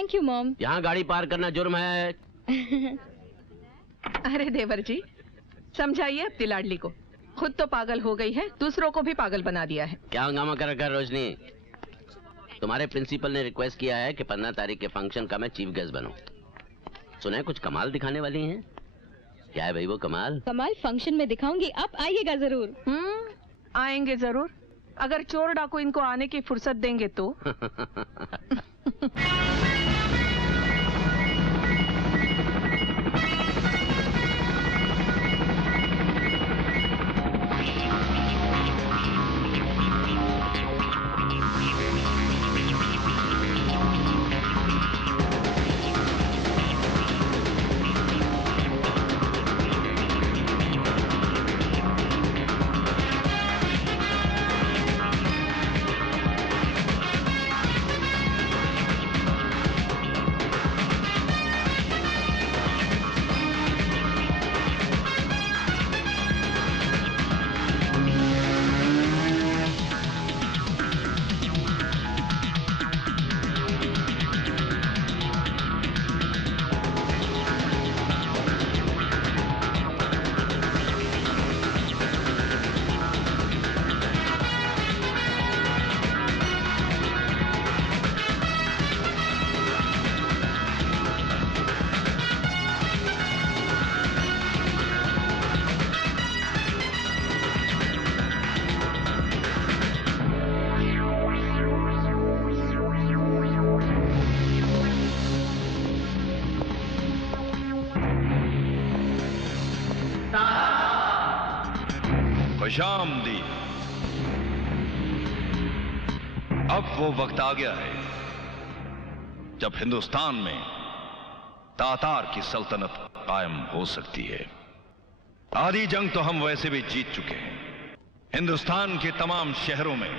Thank you mom. यहाँ गाड़ी park करना जुर्म है। अरे देवर जी, समझाइए अपनी लाडली को। खुद तो पागल हो गई है, दूसरों को भी पागल बना दिया है। क्या हंगामा कर रखा है रोशनी? तुम्हारे प्रिंसिपल ने रिक्वेस्ट किया है कि 15 तारीख के फंक्शन का मैं चीफ गेस्ट बनूं। सुना है कुछ कमाल दिखाने वाली हैं। क्या है भाई वो कमाल? कमाल फंक्शन में दिखाऊंगी, आप आइएगा जरूर। आएंगे जरूर, अगर चोर डाकू इनको आने की फुर्सत देंगे तो। खुशामदीद। अब वो वक्त आ गया है जब हिंदुस्तान में तातार की सल्तनत कायम हो सकती है। आधी जंग तो हम वैसे भी जीत चुके हैं। हिंदुस्तान के तमाम शहरों में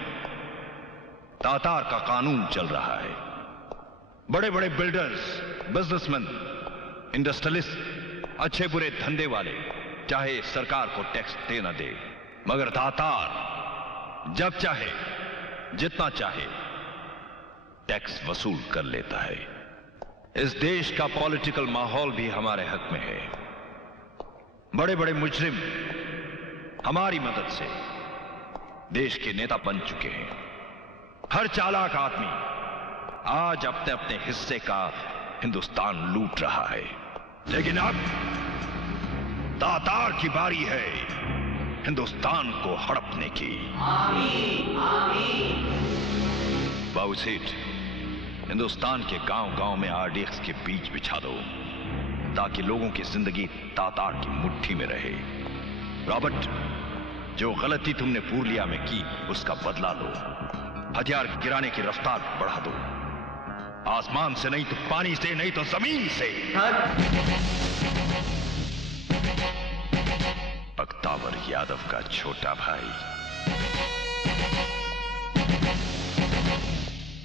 तातार का कानून चल रहा है। बड़े बड़े बिल्डर्स, बिजनेसमैन, इंडस्ट्रियलिस्ट, अच्छे बुरे धंधे वाले चाहे सरकार को टैक्स दे न दे, मगर तातार जब चाहे जितना चाहे टैक्स वसूल कर लेता है। इस देश का पॉलिटिकल माहौल भी हमारे हक में है। बड़े बड़े मुजरिम हमारी मदद से देश के नेता बन चुके हैं। हर चालाक आदमी आज अपने अपने हिस्से का हिंदुस्तान लूट रहा है। लेकिन अब तातार की बारी है हिंदुस्तान को हड़पने की। आमीन, आमीन। बाबू सेठ, हिंदुस्तान के गांव गांव में आरडीएक्स के बीज बिछा दो ताकि लोगों की जिंदगी तातार की मुट्ठी में रहे। रॉबर्ट, जो गलती तुमने पूर्लिया में की उसका बदला लो। हथियार गिराने की रफ्तार बढ़ा दो। आसमान से नहीं तो पानी से, नहीं तो जमीन से। बख्तावर यादव का छोटा भाई।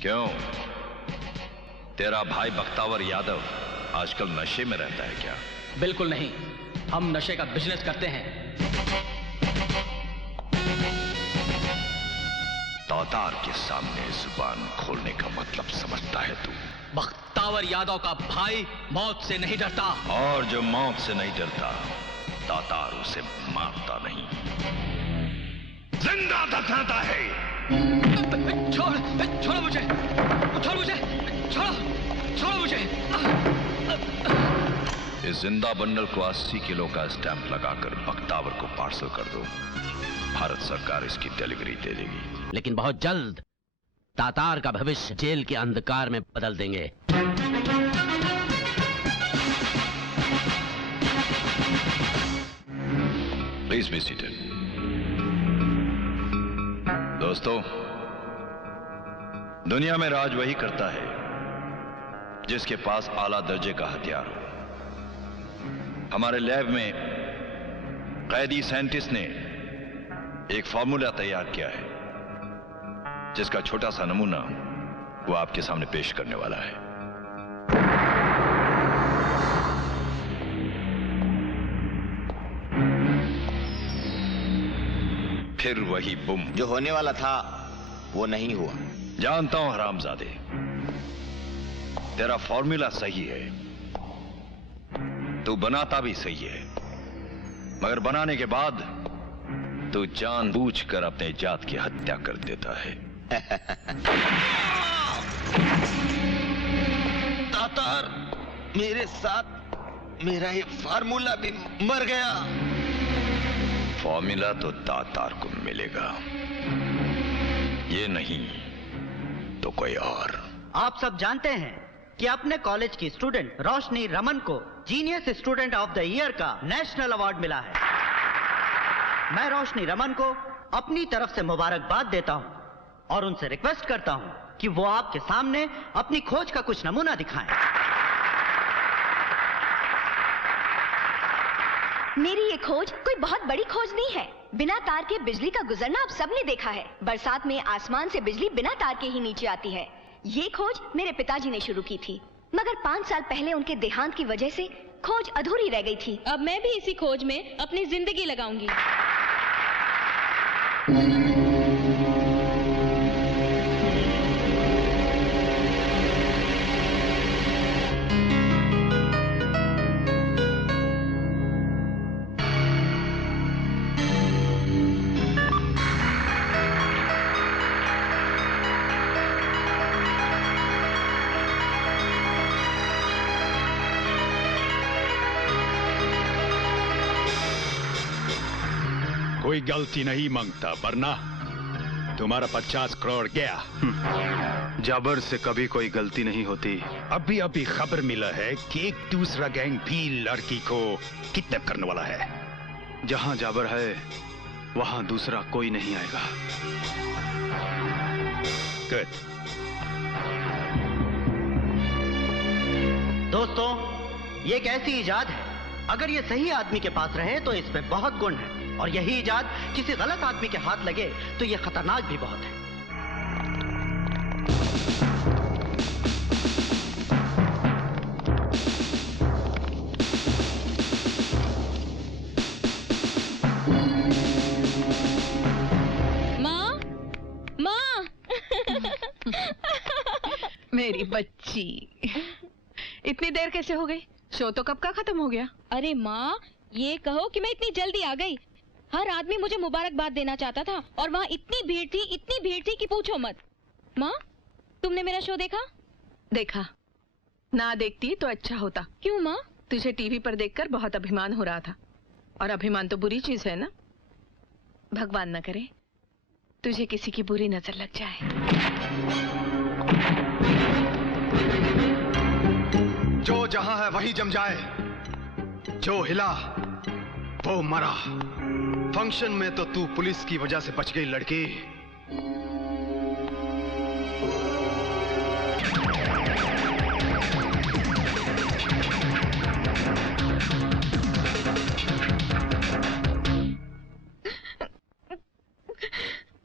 क्यों, तेरा भाई बख्तावर यादव आजकल नशे में रहता है क्या? बिल्कुल नहीं, हम नशे का बिजनेस करते हैं। तातार के सामने जुबान खोलने का मतलब समझता है तू? बख्तावर यादव का भाई मौत से नहीं डरता। और जो मौत से नहीं डरता तातार उसे मारता नहीं, जिंदा दफनाता है। छोड़ो मुझे, छोड़ो मुझे, छोड़ो मुझे। इस जिंदा बंडल को 80 किलो का स्टैंप लगाकर बख्तावर को पार्सल कर दो। भारत सरकार इसकी डिलीवरी दे देगी। लेकिन बहुत जल्द तातार का भविष्य जेल के अंधकार में बदल देंगे। Please be seated. दोस्तों, दुनिया में राज वही करता है जिसके पास आला दर्जे का हथियार हो। हमारे लैब में कैदी साइंटिस्ट ने एक फॉर्मूला तैयार किया है जिसका छोटा सा नमूना वो आपके सामने पेश करने वाला है। फिर वही बुम जो होने वाला था वो नहीं हुआ। जानता हूं हरामजादे, तेरा फॉर्मूला सही है, तू बनाता भी सही है, मगर बनाने के बाद तू जानबूझकर अपने जात की हत्या कर देता है। तातार, मेरे साथ मेरा ये फार्मूला भी मर गया। फॉर्मूला तो तातार को मिलेगा, ये नहीं तो कोई और। आप सब जानते हैं कि अपने कॉलेज की स्टूडेंट रोशनी रमन को genius student of the year का नेशनल अवार्ड मिला है। मैं रोशनी रमन को अपनी तरफ से मुबारकबाद देता हूं और उनसे रिक्वेस्ट करता हूं कि वो आपके सामने अपनी खोज का कुछ नमूना दिखाएं। मेरी ये खोज कोई बहुत बड़ी खोज नहीं है। बिना तार के बिजली का गुजरना आप सबने देखा है। बरसात में आसमान से बिजली बिना तार के ही नीचे आती है। ये खोज मेरे पिताजी ने शुरू की थी, मगर 5 साल पहले उनके देहांत की वजह से खोज अधूरी रह गई थी। अब मैं भी इसी खोज में अपनी जिंदगी लगाऊंगी। कोई गलती नहीं मांगता, वरना तुम्हारा 50 करोड़ गया। जाबर से कभी कोई गलती नहीं होती। अभी अभी खबर मिला है कि एक दूसरा गैंग भी लड़की को किडनैप करने वाला है। जहां जाबर है वहां दूसरा कोई नहीं आएगा। गुड। दोस्तों, ये एक ऐसी इजाद है, अगर ये सही आदमी के पास रहे तो इसमें बहुत गुण है, और यही इजाद किसी गलत आदमी के हाथ लगे तो ये खतरनाक भी बहुत है। माँ, माँ। मेरी बच्ची, इतनी देर कैसे हो गई? शो तो कब का खत्म हो गया। अरे माँ, ये कहो कि मैं इतनी जल्दी आ गई। हर आदमी मुझे मुबारकबाद देना चाहता था और वहाँ इतनी भीड़ थी कि पूछो मत। माँ, तुमने मेरा शो देखा? देखा। ना देखती तो अच्छा होता। क्यों माँ? तुझे टीवी पर देखकर बहुत अभिमान हो रहा था, और अभिमान तो बुरी चीज है ना। भगवान न करे तुझे किसी की बुरी नजर लग जाए। जो जहां है वही जम जाए, जो हिला वो मरा। फंक्शन में तो तू पुलिस की वजह से बच गई लड़की।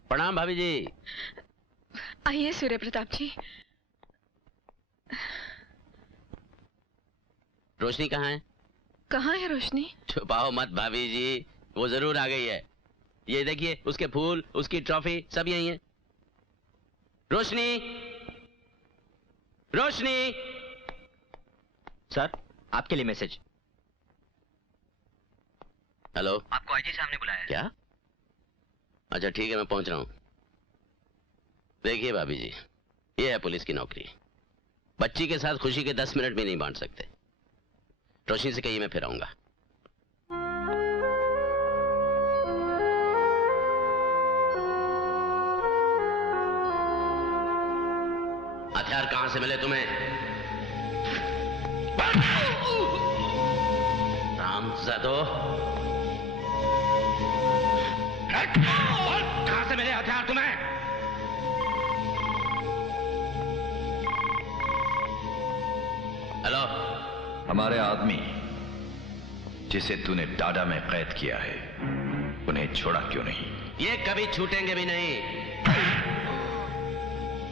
प्रणाम भाभी जी। आइए सूर्य प्रताप जी। रोशनी कहाँ है? कहाँ है रोशनी? छुपाओ मत भाभी जी, वो जरूर आ गई है। ये देखिए, उसके फूल, उसकी ट्रॉफी सब यही है। रोशनी, रोशनी। सर, आपके लिए मैसेज। हेलो, आपको आईजी साहब ने बुलाया है। क्या? अच्छा ठीक है, मैं पहुंच रहा हूं। देखिए भाभी जी, ये है पुलिस की नौकरी। बच्ची के साथ खुशी के 10 मिनट भी नहीं बांट सकते। रोशनी से कहिए मैं फिर आऊंगा। हथियार कहां से मिले तुम्हें? रामजादो, कहां से मिले हथियार तुम्हें? हेलो। हमारे आदमी जिसे तूने डाडा में कैद किया है, उन्हें छोड़ा क्यों नहीं? ये कभी छूटेंगे भी नहीं।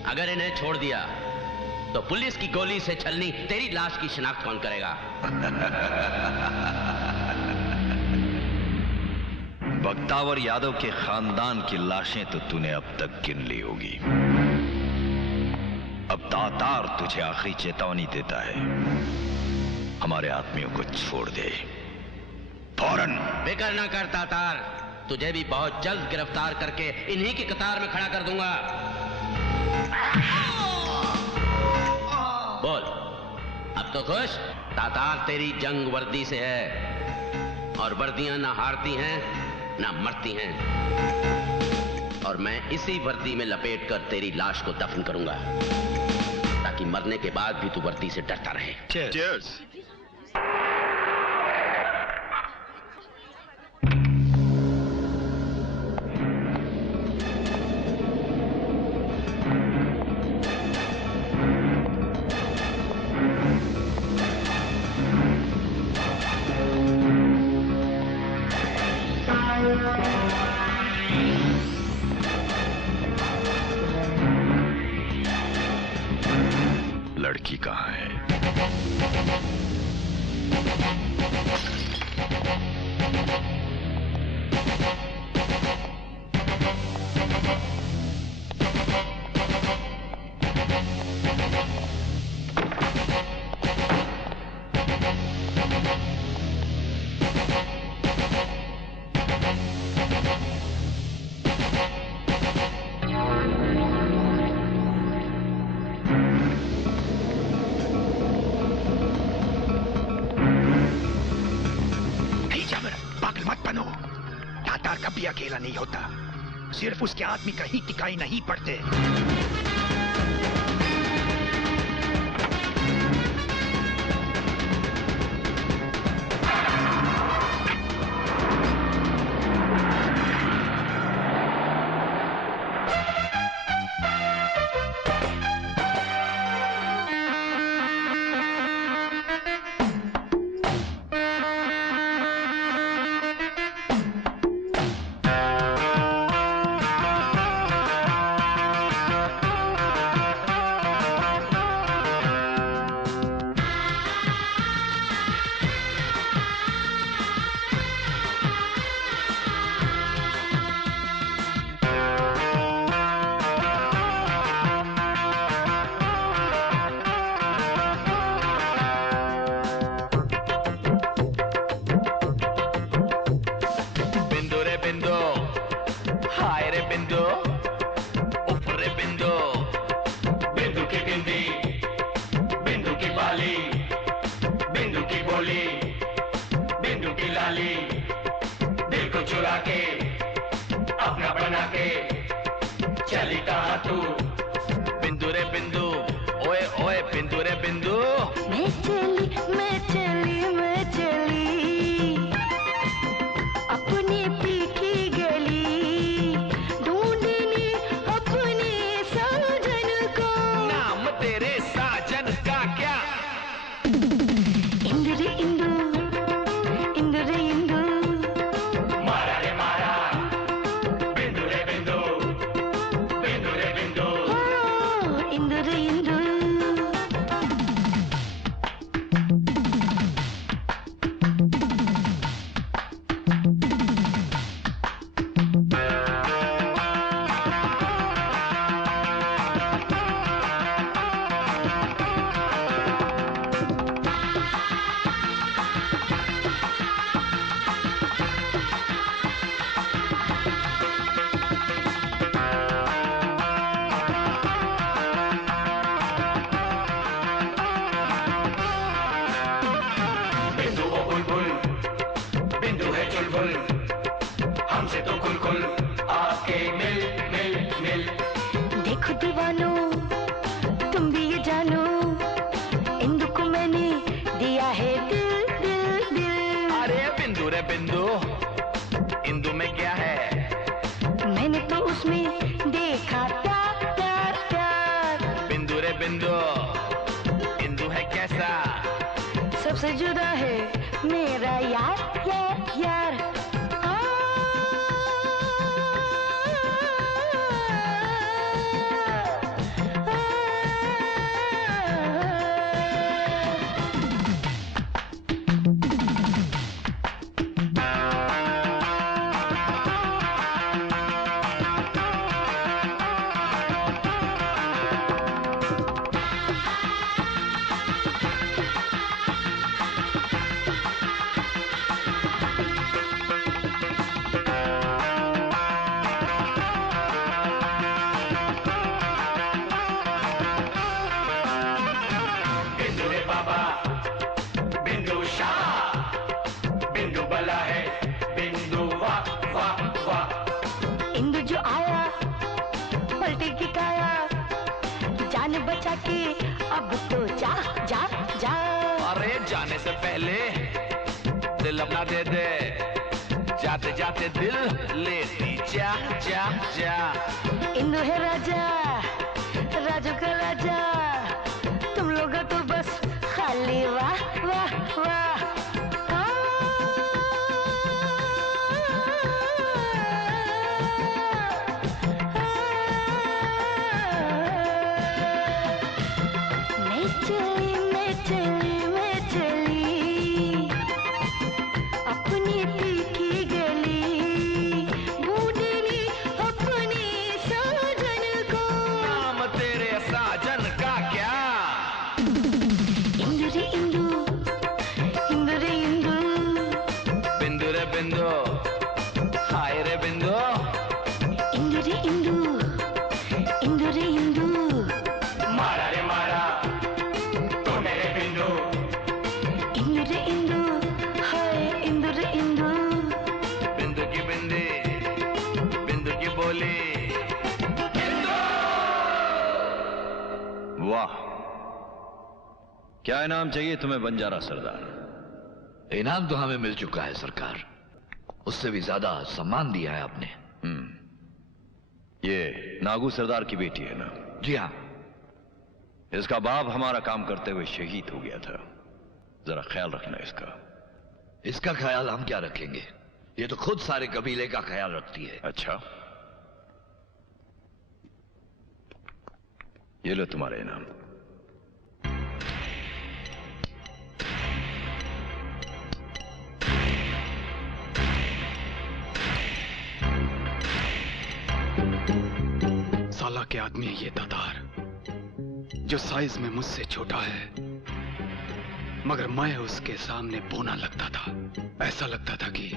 अगर इन्हें छोड़ दिया तो पुलिस की गोली से छलनी तेरी लाश की शिनाख्त कौन करेगा? बख्तावर यादव के खानदान की लाशें तो तूने अब तक गिन ली होगी। अब तातार तुझे आखिरी चेतावनी देता है, हमारे आदमियों को छोड़ दे फौरन। फिक्र ना कर तातार, तुझे भी बहुत जल्द गिरफ्तार करके इन्हीं की कतार में खड़ा कर दूंगा। बोल, अब तो खुश? तातार तेरी जंग वर्दी से है, और वर्दियां ना हारती हैं ना मरती हैं, और मैं इसी वर्दी में लपेटकर तेरी लाश को दफन करूंगा, ताकि मरने के बाद भी तू वर्दी से डरता रहे। Cheers. लड़की कहाँ है? कभी अकेला नहीं होता, सिर्फ उसके आदमी कहीं टिकाई नहीं पड़ते। सबसे जुदा है मेरा यार यार यार। अब तो जा जा जा। अरे जाने से पहले दिल अपना दे दे, जाते जाते दिल लेती जा जा जा। इंदु है राजा, राजू का राजा, तुम लोग तो बस खाली वाह वाह वाह। मैं चली अपनी तीखी गली, ढूंढनी अपने साजन को। नाम तेरे साजन का क्या? इंदु रे इंदु, इंदु रे इंदु, बिंदु रे बिंदु, हाय रे बिंदु। इंदु रे इंदु, इंदु रे इंदु, मारा रे मारा तो मेरे बिंदु। इंदु रे इंदु, हाय इंदु रे इंदु। बिंदु की बिंदी, बिंदु की बोली। वाह, क्या इनाम चाहिए तुम्हें बंजारा सरदार? इनाम तो हमें मिल चुका है सरकार, उससे भी ज्यादा सम्मान दिया है आपने। ये नागू सरदार की बेटी है ना? जी हाँ। इसका बाप हमारा काम करते हुए शहीद हो गया था, जरा ख्याल रखना इसका। इसका ख्याल हम क्या रखेंगे, ये तो खुद सारे कबीले का ख्याल रखती है। अच्छा, ये लो तुम्हारा इनाम। साला के आदमी है ये तातार, जो साइज में मुझसे छोटा है, मगर मैं उसके सामने बोना लगता था। ऐसा लगता था कि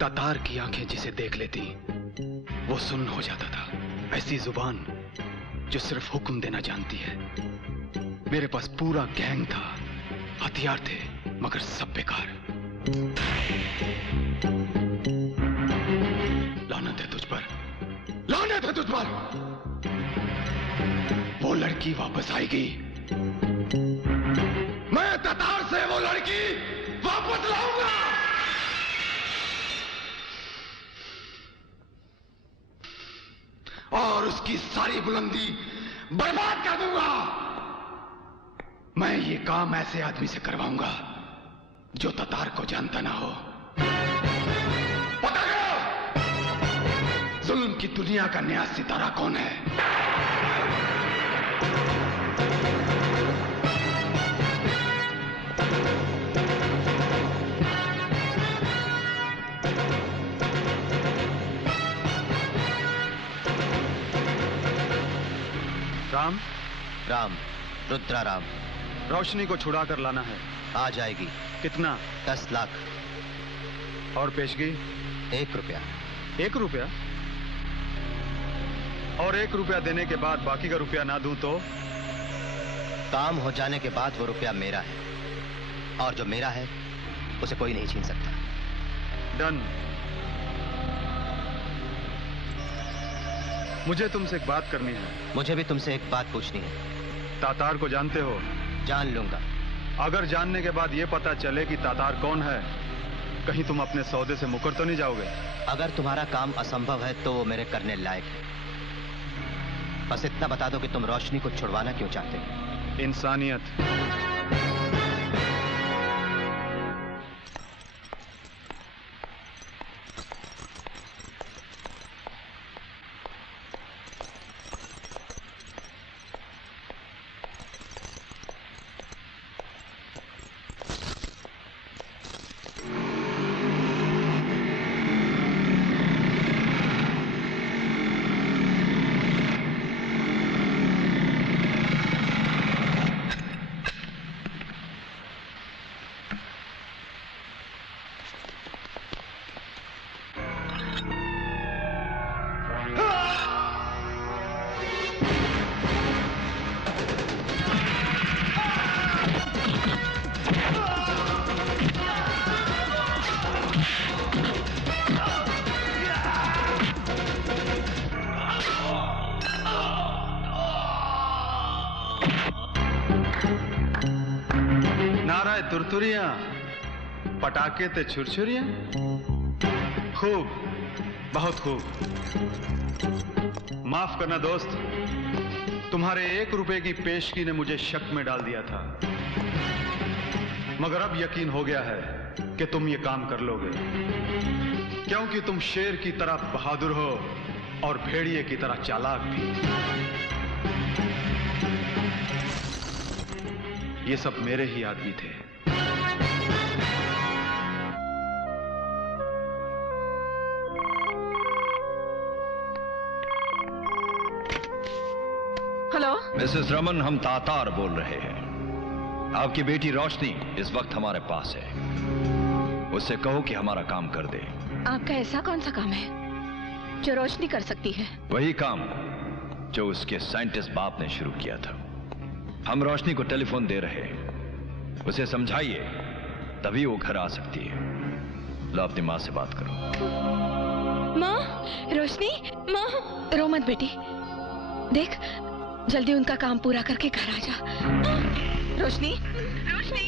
तातार की आंखें जिसे देख लेती वो सुन्न हो जाता था। ऐसी जुबान जो सिर्फ हुक्म देना जानती है। मेरे पास पूरा गैंग था, हथियार थे, मगर सब बेकार। लानत है तुझ पर, लानत है तुझ पर। वो लड़की वापस आएगी, मैं तातार से वो लड़की वापस लाऊंगा। और उसकी सारी बुलंदी बर्बाद कर दूंगा। मैं ये काम ऐसे आदमी से करवाऊंगा जो तातार को जानता ना हो। पता करो जुल्म की दुनिया का नया सितारा कौन है। राम, राम, रुद्रा राम। रोशनी को छुड़ा कर लाना है। आ जाएगी। कितना? 10 लाख। और पेशगी? 1 रुपया। 1 रुपया? और 1 रुपया देने के बाद बाकी का रुपया ना दूं तो? काम हो जाने के बाद वो रुपया मेरा है, और जो मेरा है उसे कोई नहीं छीन सकता। डन। मुझे तुमसे एक बात करनी है। मुझे भी तुमसे एक बात पूछनी है। तातार को जानते हो? जान लूंगा। अगर जानने के बाद ये पता चले कि तातार कौन है, कहीं तुम अपने सौदे से मुकर तो नहीं जाओगे? अगर तुम्हारा काम असंभव है तो वो मेरे करने लायक है। बस इतना बता दो कि तुम रोशनी को छुड़वाना क्यों चाहते हो? इंसानियत। संतुरियां, पटाखे ते छुरछुरियां। खूब, बहुत खूब। माफ करना दोस्त, तुम्हारे 1 रुपए की पेशगी ने मुझे शक में डाल दिया था, मगर अब यकीन हो गया है कि तुम ये काम कर लोगे, क्योंकि तुम शेर की तरह बहादुर हो और भेड़िए की तरह चालाक भी। ये सब मेरे ही आदमी थे। हेलो मिसेस रमन, हम तातार बोल रहे हैं। आपकी बेटी रोशनी इस वक्त हमारे पास है। उससे कहो कि हमारा काम कर दे। आपका ऐसा कौन सा काम है जो रोशनी कर सकती है? वही काम जो उसके साइंटिस्ट बाप ने शुरू किया था। हम रोशनी को टेलीफोन दे रहे हैं, उसे समझाइए, तभी वो घर आ सकती है। लो अपनी माँ से बात करो। माँ, रोशनी, माँ, रो मत बेटी। देख, जल्दी उनका काम पूरा करके घर आ जा। रोशनी, रोशनी,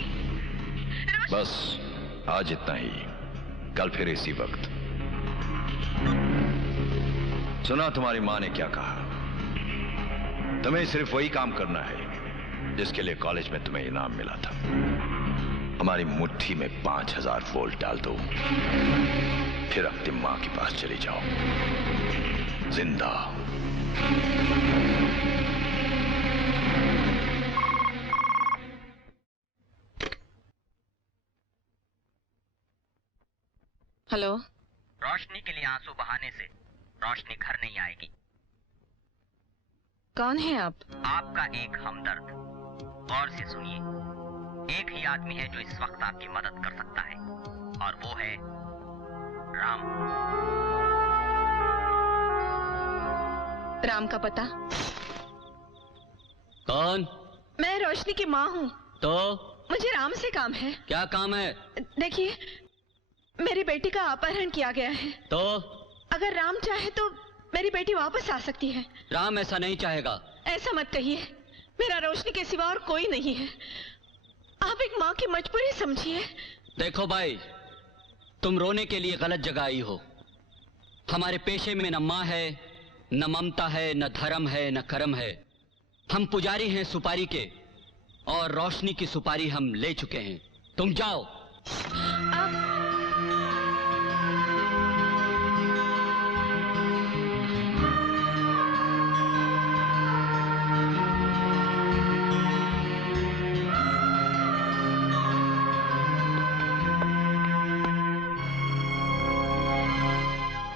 बस आज इतना ही, कल फिर इसी वक्त। सुना तुम्हारी माँ ने क्या कहा? तुम्हें सिर्फ वही काम करना है जिसके लिए कॉलेज में तुम्हें इनाम मिला था। हमारी मुट्ठी में 5000 वोल्ट डाल दो, फिर अपनी माँ के पास चले जाओ जिंदा। हेलो। रोशनी के लिए आंसू बहाने से रोशनी घर नहीं आएगी। कौन है आप? आपका एक हमदर्द। गौर से सुनिए, एक ही आदमी है जो इस वक्त आपकी मदद कर सकता है, और वो है राम। राम का पता? कौन? मैं रोशनी की माँ हूँ। तो मुझे राम से काम है। क्या काम है? देखिए, मेरी बेटी का अपहरण किया गया है। तो अगर राम चाहे तो मेरी बेटी वापस आ सकती है। राम ऐसा नहीं चाहेगा। ऐसा मत कहिए, मेरा रोशनी के सिवा और कोई नहीं है। आप एक माँ की मजबूरी समझिए। देखो भाई, तुम रोने के लिए गलत जगह आई हो। हमारे पेशे में न माँ है, न ममता है, न धर्म है, न कर्म है। हम पुजारी हैं सुपारी के, और रोशनी की सुपारी हम ले चुके हैं। तुम जाओ।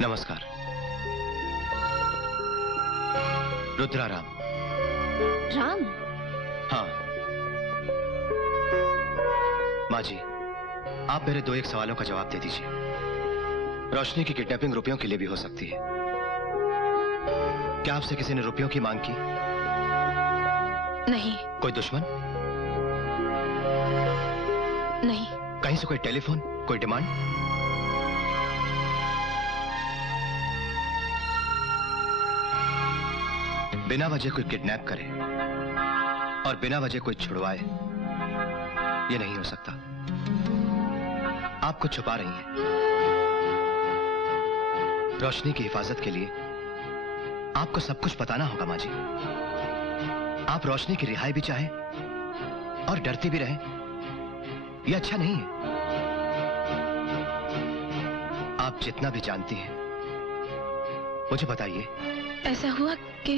नमस्कार। रुद्रा राम। राम? हाँ माँ जी, आप मेरे 2-1 सवालों का जवाब दे दीजिए। रोशनी की किडनैपिंग रुपयों के लिए भी हो सकती है। क्या आपसे किसी ने रुपयों की मांग की? नहीं। कोई दुश्मन? नहीं। कहीं से कोई टेलीफोन, कोई डिमांड? बिना वजह कोई किडनैप करे और बिना वजह कोई छुड़वाए, ये नहीं हो सकता। आप कुछ छुपा रही हैं। रोशनी की हिफाजत के लिए आपको सब कुछ बताना होगा माँ जी। आप रोशनी की रिहाई भी चाहें और डरती भी रहें, ये अच्छा नहीं है। आप जितना भी जानती हैं मुझे बताइए। ऐसा हुआ कि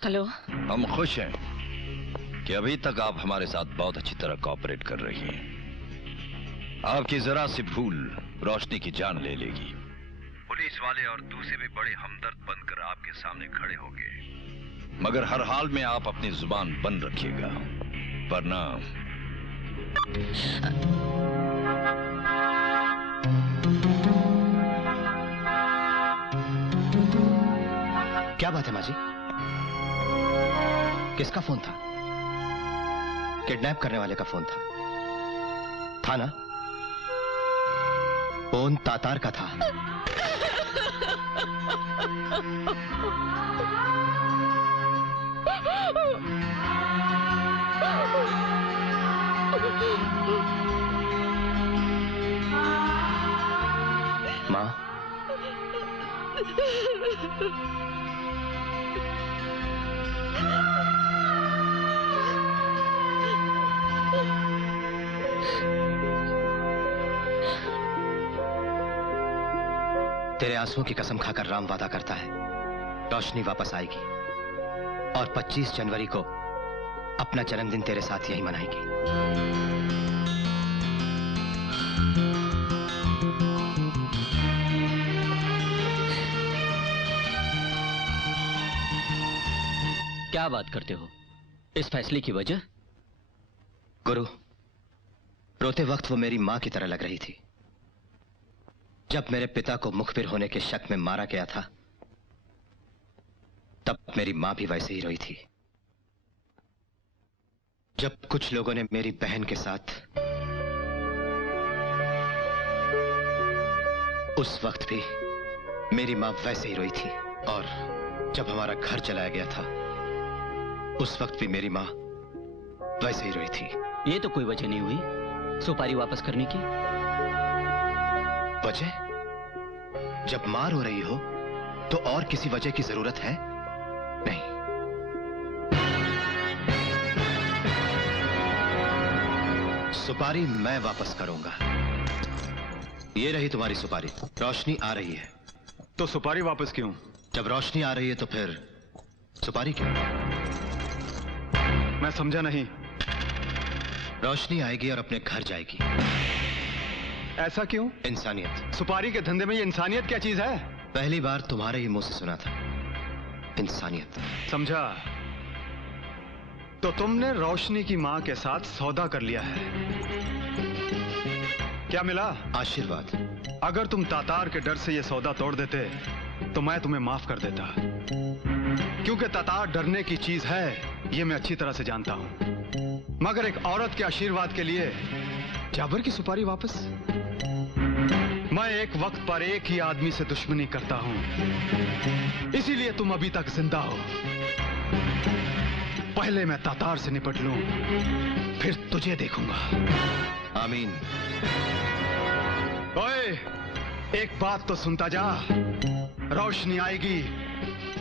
हेलो। हम खुश हैं कि अभी तक आप हमारे साथ बहुत अच्छी तरह कोऑपरेट कर रही हैं। आपकी जरा सी भूल रोशनी की जान ले लेगी। पुलिस वाले और दूसरे भी बड़े हमदर्द बनकर आपके सामने खड़े होंगे, मगर हर हाल में आप अपनी जुबान बंद रखिएगा, वरना क्या बात है माँ जी? किसका फोन था? किडनैप करने वाले का फोन था ना? फोन तातार का था। माँ, तेरे आंसुओं की कसम खाकर राम वादा करता है, रोशनी वापस आएगी और 25 जनवरी को अपना जन्मदिन तेरे साथ यही मनाएगी। क्या बात करते हो? इस फैसले की वजह? गुरु, रोते वक्त वो मेरी मां की तरह लग रही थी। जब मेरे पिता को मुखबिर होने के शक में मारा गया था, तब मेरी मां भी वैसे ही रोई थी। जब कुछ लोगों ने मेरी बहन के साथ, उस वक्त भी मेरी मां वैसे ही रोई थी। और जब हमारा घर जलाया गया था, उस वक्त भी मेरी मां वैसे ही रोई थी। ये तो कोई वजह नहीं हुई सुपारी वापस करने की। वजह? जब मां रो रही हो तो और किसी वजह की जरूरत है? नहीं। सुपारी मैं वापस करूंगा। ये रही तुम्हारी सुपारी। रोशनी आ रही है। तो सुपारी वापस क्यों? जब रोशनी आ रही है तो फिर सुपारी क्यों? मैं समझा नहीं। रोशनी आएगी और अपने घर जाएगी। ऐसा क्यों? इंसानियत। सुपारी के धंधे में ये इंसानियत क्या चीज है? पहली बार तुम्हारे ही मुंह से सुना था, इंसानियत। समझा। तो तुमने रोशनी की मां के साथ सौदा कर लिया है। क्या मिला? आशीर्वाद। अगर तुम तातार के डर से ये सौदा तोड़ देते तो मैं तुम्हें माफ कर देता, क्योंकि तातार डरने की चीज है, ये मैं अच्छी तरह से जानता हूं। मगर एक औरत के आशीर्वाद के लिए जाबर की सुपारी वापस? मैं एक वक्त पर एक ही आदमी से दुश्मनी करता हूं, इसीलिए तुम अभी तक जिंदा हो। पहले मैं तातार से निपट लूं, फिर तुझे देखूंगा। आमीन। ओए, एक बात तो सुनता जा। रोशनी आएगी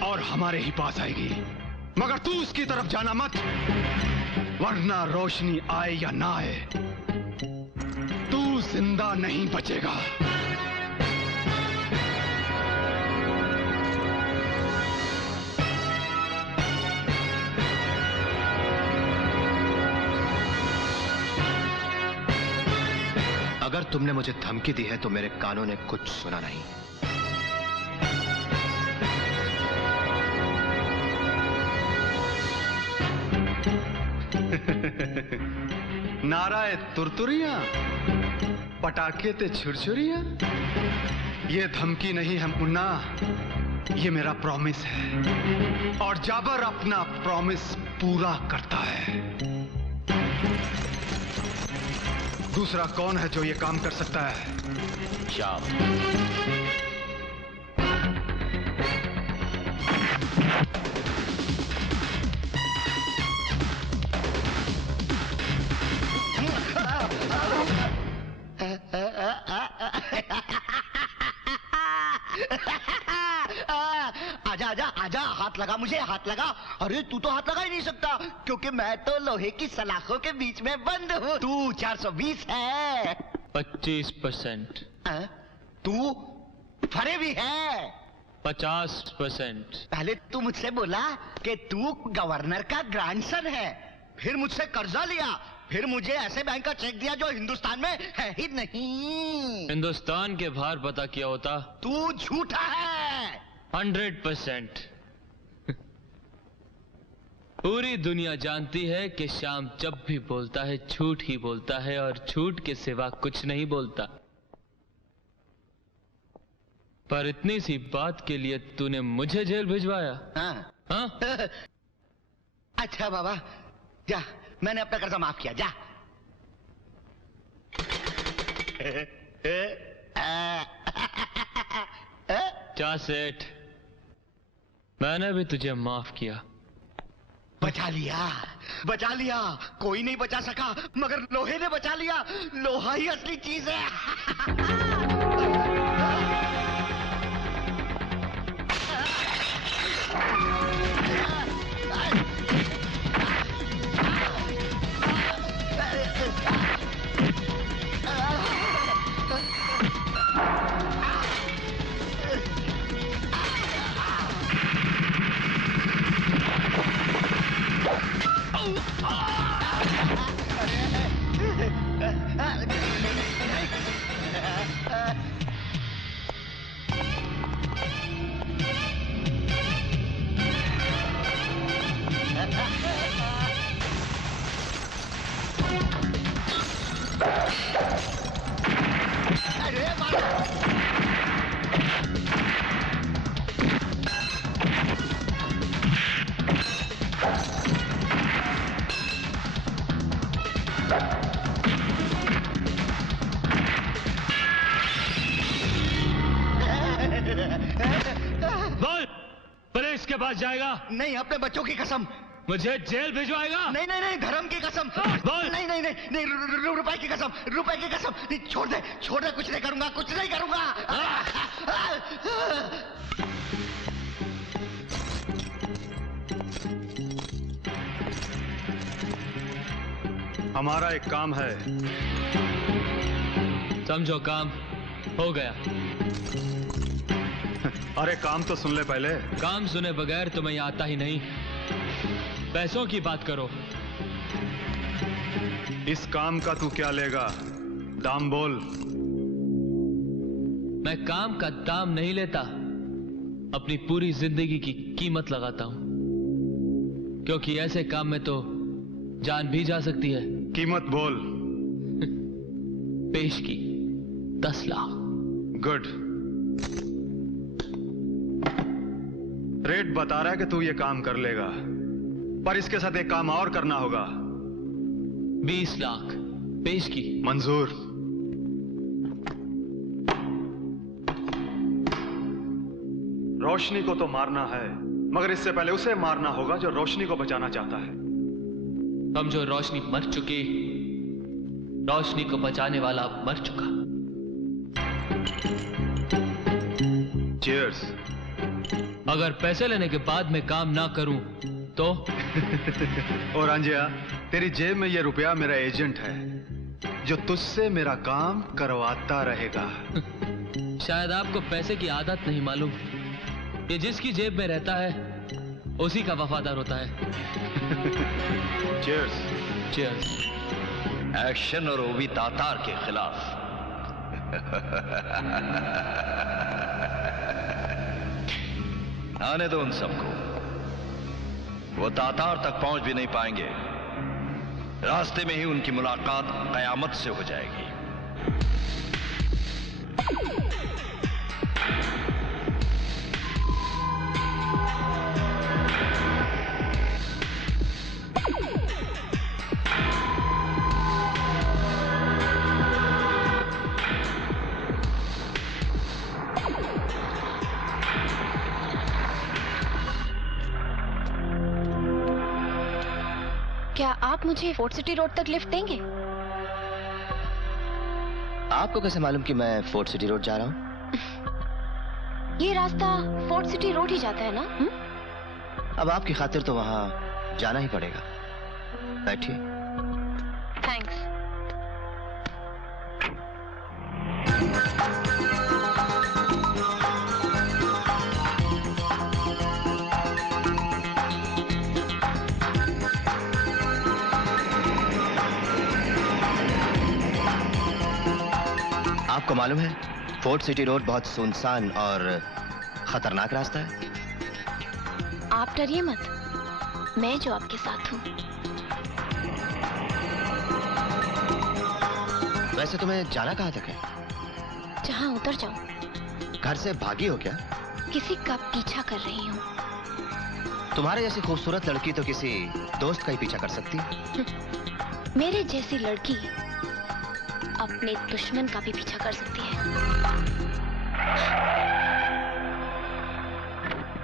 और हमारे ही पास आएगी, मगर तू उसकी तरफ जाना मत, वरना रोशनी आए या ना आए, तू जिंदा नहीं बचेगा। अगर तुमने मुझे धमकी दी है तो मेरे कानों ने कुछ सुना नहीं। नाराए तुरतुरियां, पटाखे ते छुरछुरियां, ये धमकी नहीं है मुन्ना, ये मेरा प्रॉमिस है, और जाबर अपना प्रॉमिस पूरा करता है। दूसरा कौन है जो ये काम कर सकता है? शाम। आजा आजा आजा, हाथ लगा मुझे, हाथ लगा। अरे तू तो हाथ लगा ही नहीं सकता, क्योंकि मैं तो लोहे की सलाखों के बीच में बंद हूँ। तू 420 है। 25%। तू फरे भी है। 50%। पहले तू मुझसे बोला कि तू गवर्नर का ग्रैंडसन है, फिर मुझसे कर्जा लिया, फिर मुझे ऐसे बैंक का चेक दिया जो हिंदुस्तान में है ही नहीं। हिंदुस्तान के बाहर पता किया होता। तू झूठा है। 100%। पूरी दुनिया जानती है कि श्याम जब भी बोलता है झूठ ही बोलता है, और झूठ के सिवा कुछ नहीं बोलता। पर इतनी सी बात के लिए तूने मुझे जेल भिजवाया? हाँ? अच्छा बाबा, जा मैंने अपना कर्जा माफ किया, जा। क्या सेठ, मैंने भी तुझे माफ किया। बचा लिया, बचा लिया। कोई नहीं बचा सका मगर लोहे ने बचा लिया। लोहा ही असली चीज है। के पास जाएगा? नहीं, अपने बच्चों की कसम। मुझे जेल भिजवाएगा? नहीं नहीं नहीं, धर्म की कसम। बोल। नहीं नहीं नहीं नहीं, रुपए की कसम, रुपए की कसम। नहीं, छोड़ दे, छोड़ दे, कुछ नहीं करूंगा, कुछ नहीं करूंगा। हमारा एक काम है। समझो काम हो गया। अरे काम तो सुन ले पहले। काम सुने बगैर तो मैं आता ही नहीं। पैसों की बात करो। इस काम का तू क्या लेगा? दाम बोल। मैं काम का दाम नहीं लेता, अपनी पूरी जिंदगी की कीमत लगाता हूं, क्योंकि ऐसे काम में तो जान भी जा सकती है। कीमत बोल। पेश की 10 लाख। गुड। रेट बता रहा है कि तू ये काम कर लेगा, पर इसके साथ एक काम और करना होगा। 20 लाख। पेश की। मंजूर। रोशनी को तो मारना है, मगर इससे पहले उसे मारना होगा जो रोशनी को बचाना चाहता है। हम जो रोशनी मर चुकी, रोशनी को बचाने वाला मर चुका। चीयर्स। अगर पैसे लेने के बाद मैं काम ना करूं तो? और अंजिया, तेरी जेब में ये रुपया मेरा एजेंट है, जो तुझसे मेरा काम करवाता रहेगा। शायद आपको पैसे की आदत नहीं मालूम। ये जिसकी जेब में रहता है उसी का वफादार होता है। चीयर्स। चीयर्स। एक्शन और वो भी तातार के खिलाफ। आने दो उन सबको, वो तातार तक पहुंच भी नहीं पाएंगे। रास्ते में ही उनकी मुलाकात कयामत से हो जाएगी। क्या आप मुझे फोर्ट सिटी रोड तक लिफ्ट देंगे? आपको कैसे मालूम कि मैं फोर्ट सिटी रोड जा रहा हूँ? ये रास्ता फोर्ट सिटी रोड ही जाता है ना? अब आपकी खातिर तो वहां जाना ही पड़ेगा। बैठिए। थैंक्स। आपको मालूम है, फोर्ट सिटी रोड बहुत सुनसान और खतरनाक रास्ता है। आप डरिए मत, मैं जो आपके साथ हूँ। वैसे तुम्हें जाना कहाँ तक है? जहाँ उतर जाऊँ। घर से भागी हो क्या? किसी का पीछा कर रही हूँ। तुम्हारे जैसी खूबसूरत लड़की तो किसी दोस्त का ही पीछा कर सकती है। मेरे जैसी लड़की अपने दुश्मन का भी पीछा कर सकती है।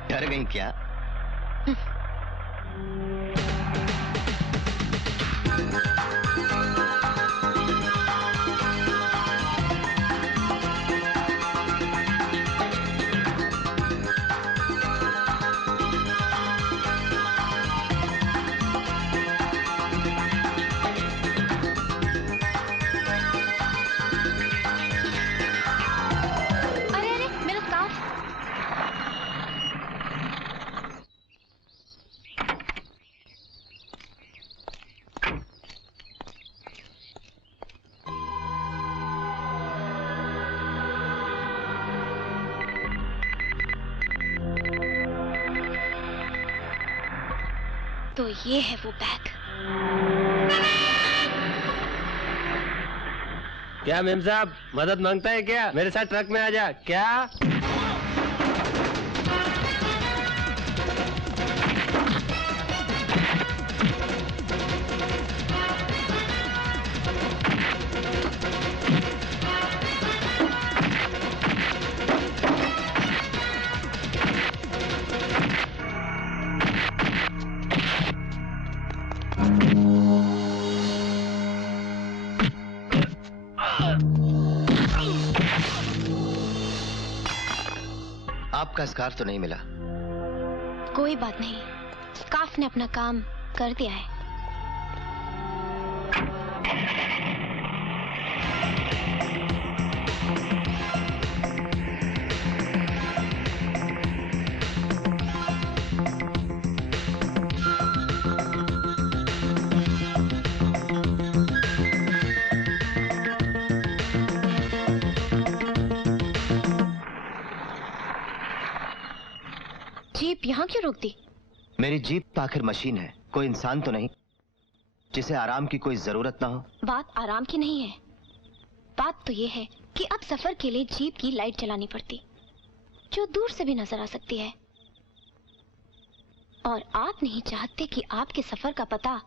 डर गई क्या? तो ये है वो बैग। क्या मेम साहब मदद मांगता है क्या? मेरे साथ ट्रक में आ जा। क्या? आपका स्कार्फ तो नहीं मिला। कोई बात नहीं, स्कार्फ ने अपना काम कर दिया है। जीप यहाँ क्यों रोक दी? मेरी जीप आखिर मशीन है, कोई इंसान तो नहीं जिसे आराम की कोई जरूरत ना हो। बात आराम की नहीं है, बात तो ये है कि अब सफर के लिए जीप की लाइट जलानी पड़ती, जो दूर से भी नजर आ सकती है। और आप नहीं चाहते कि आपके सफर का पता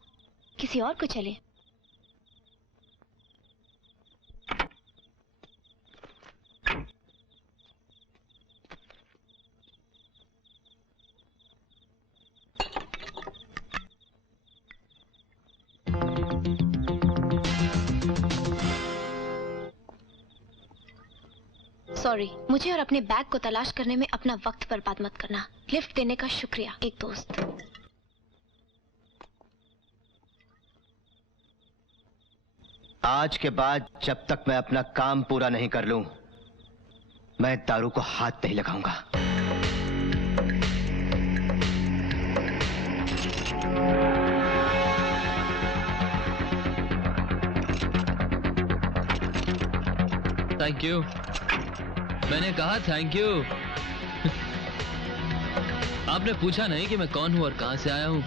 किसी और को चले। सॉरी, मुझे और अपने बैग को तलाश करने में अपना वक्त बर्बाद मत करना। लिफ्ट देने का शुक्रिया, एक दोस्त। आज के बाद जब तक मैं अपना काम पूरा नहीं कर लूं, मैं दारू को हाथ नहीं लगाऊंगा। Thank you. मैंने कहा थैंक यू। आपने पूछा नहीं कि मैं कौन हूं और कहां से आया हूं।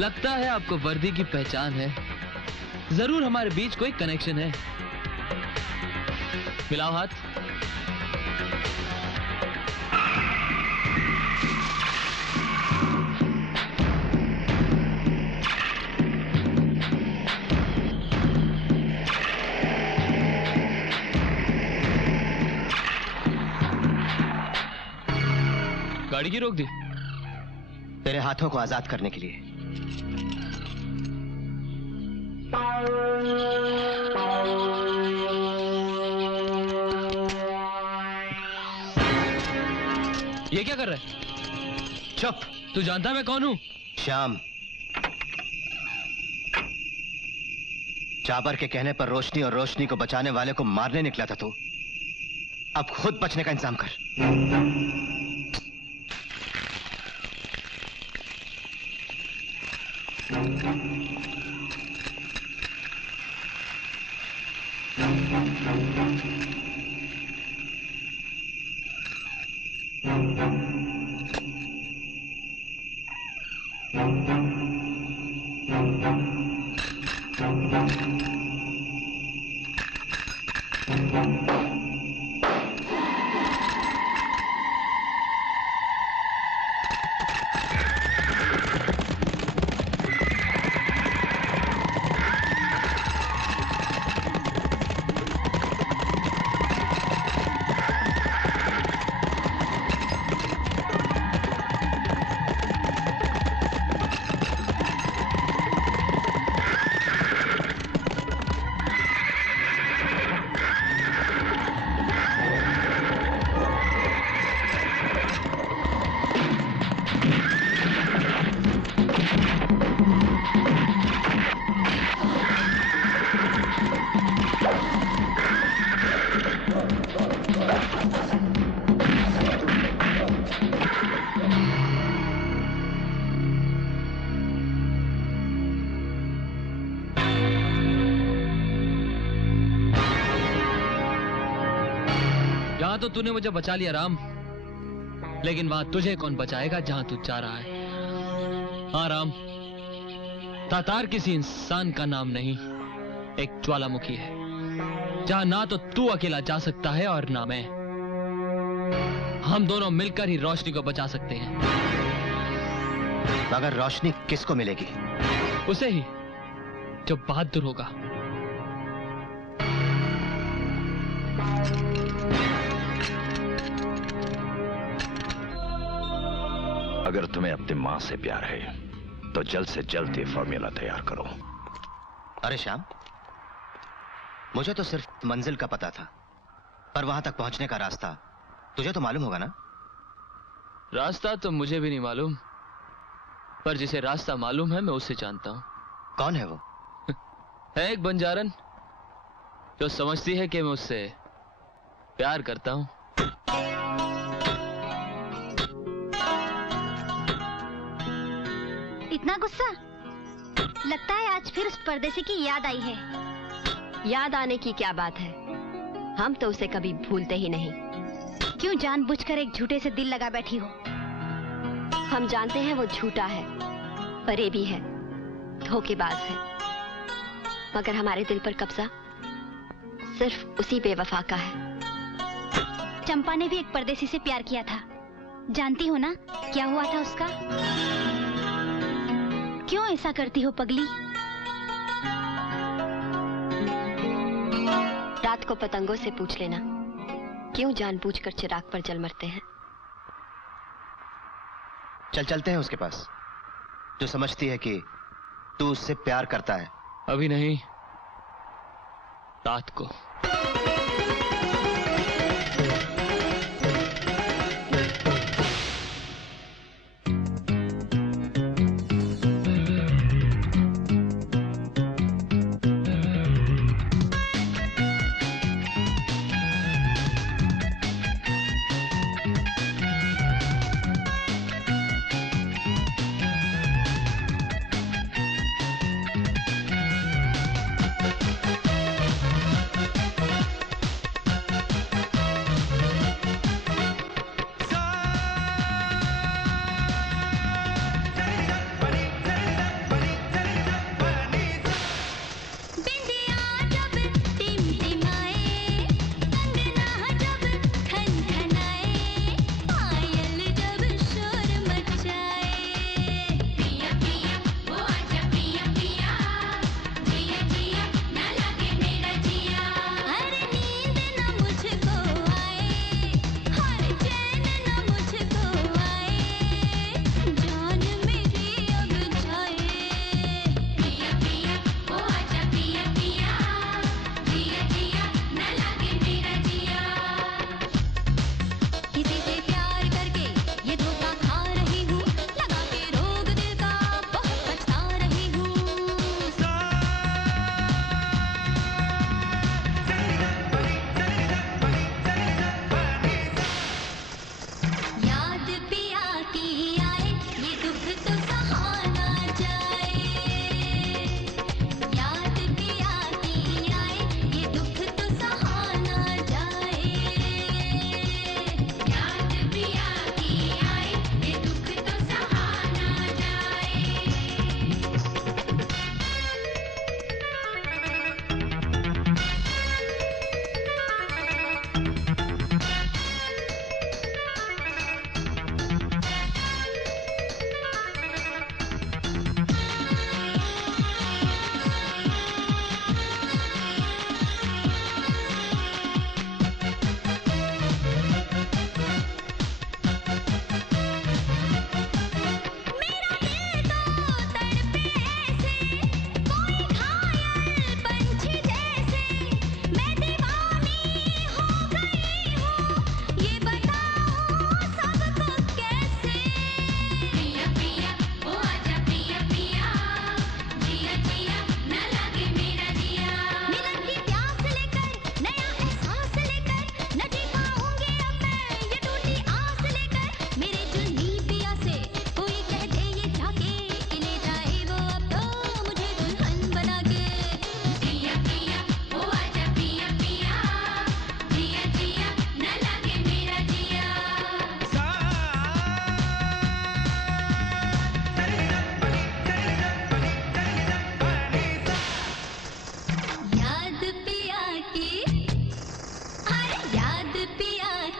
लगता है आपको वर्दी की पहचान है। जरूर हमारे बीच कोई कनेक्शन है। मिलाओ हाथ। गाड़ी की रोक दी? तेरे हाथों को आजाद करने के लिए। ये क्या कर रहा है? चुप। तू जानता मैं कौन हूं? श्याम। जाबर के कहने पर रोशनी और रोशनी को बचाने वाले को मारने निकला था तू। अब खुद बचने का इंतजाम कर। यहाँ तो तूने मुझे बचा लिया राम, लेकिन वहां तुझे कौन बचाएगा जहां तू जा रहा है। हाँ राम, तातार किसी इंसान का नाम नहीं, एक ज्वालामुखी है, जहां ना तो तू अकेला जा सकता है और ना मैं। हम दोनों मिलकर ही रोशनी को बचा सकते हैं। मगर रोशनी किसको मिलेगी? उसे ही जो बहादुर होगा। अगर तुम्हें अपनी मां से प्यार है तो जल्द से जल्द ये फॉर्मूला तैयार करो। अरे श्याम, मुझे तो सिर्फ मंजिल का पता था, पर वहां तक पहुंचने का रास्ता तुझे तो मालूम होगा ना? रास्ता तो मुझे भी नहीं मालूम, पर जिसे रास्ता मालूम है मैं उसे जानता हूं। कौन है वो? है एक बंजारन जो समझती है कि मैं उससे प्यार करता हूं। इतना गुस्सा? लगता है आज फिर उस परदेसी की याद आई है। याद आने की क्या बात है, हम तो उसे कभी भूलते ही नहीं। क्यों जानबूझकर एक झूठे से दिल लगा बैठी हो? हम जानते हैं वो झूठा है, फरेबी है, धोखेबाज है, मगर हमारे दिल पर कब्जा सिर्फ उसी बेवफा का है। चंपा ने भी एक परदेसी से प्यार किया था, जानती हो ना क्या हुआ था उसका? क्यों ऐसा करती हो पगली? रात को पतंगों से पूछ लेना, क्यों जानबूझकर चिराग पर जल मरते हैं। चलते हैं उसके पास, जो समझती है कि तू उससे प्यार करता है। अभी नहीं, रात को।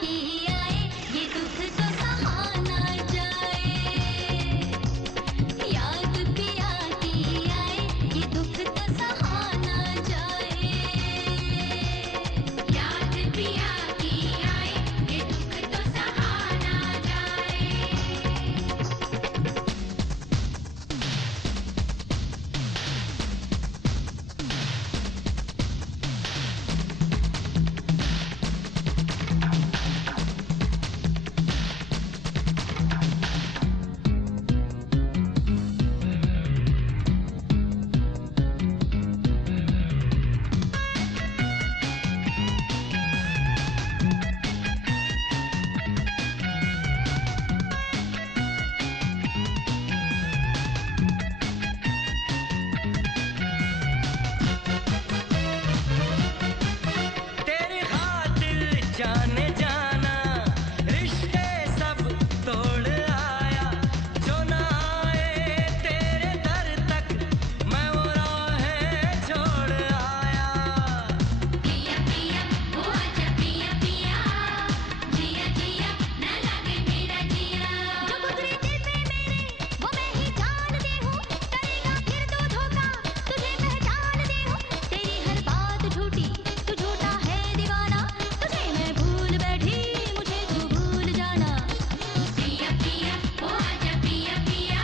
की आए, ये दुख तो सहा ना जाए। याद पिया की आए, ये दुख तो सहा ना जाए। याद पिया की आए, ये दुख तो सहा ना जाए। तेरी खातिर जाने जाना रिश्ते सब तोड़ आया, जो ना आए तेरे दर तक मैं वो राहें छोड़ आया। पिया पिया वो आजा पिया पिया, जिया जिया न लगे मेरा जिया। जो गुजरे दिल पे मेरे वो मैं ही जानती हूँ, करेगा फिर तू धोखा तुझे पहचानती हूँ। तेरी हर बात झूठी तू झूठा है दीवाना, तुझे मैं भूल बैठी मुझे तू भूल जाना। पिया पिया वो आजा पिया पिया,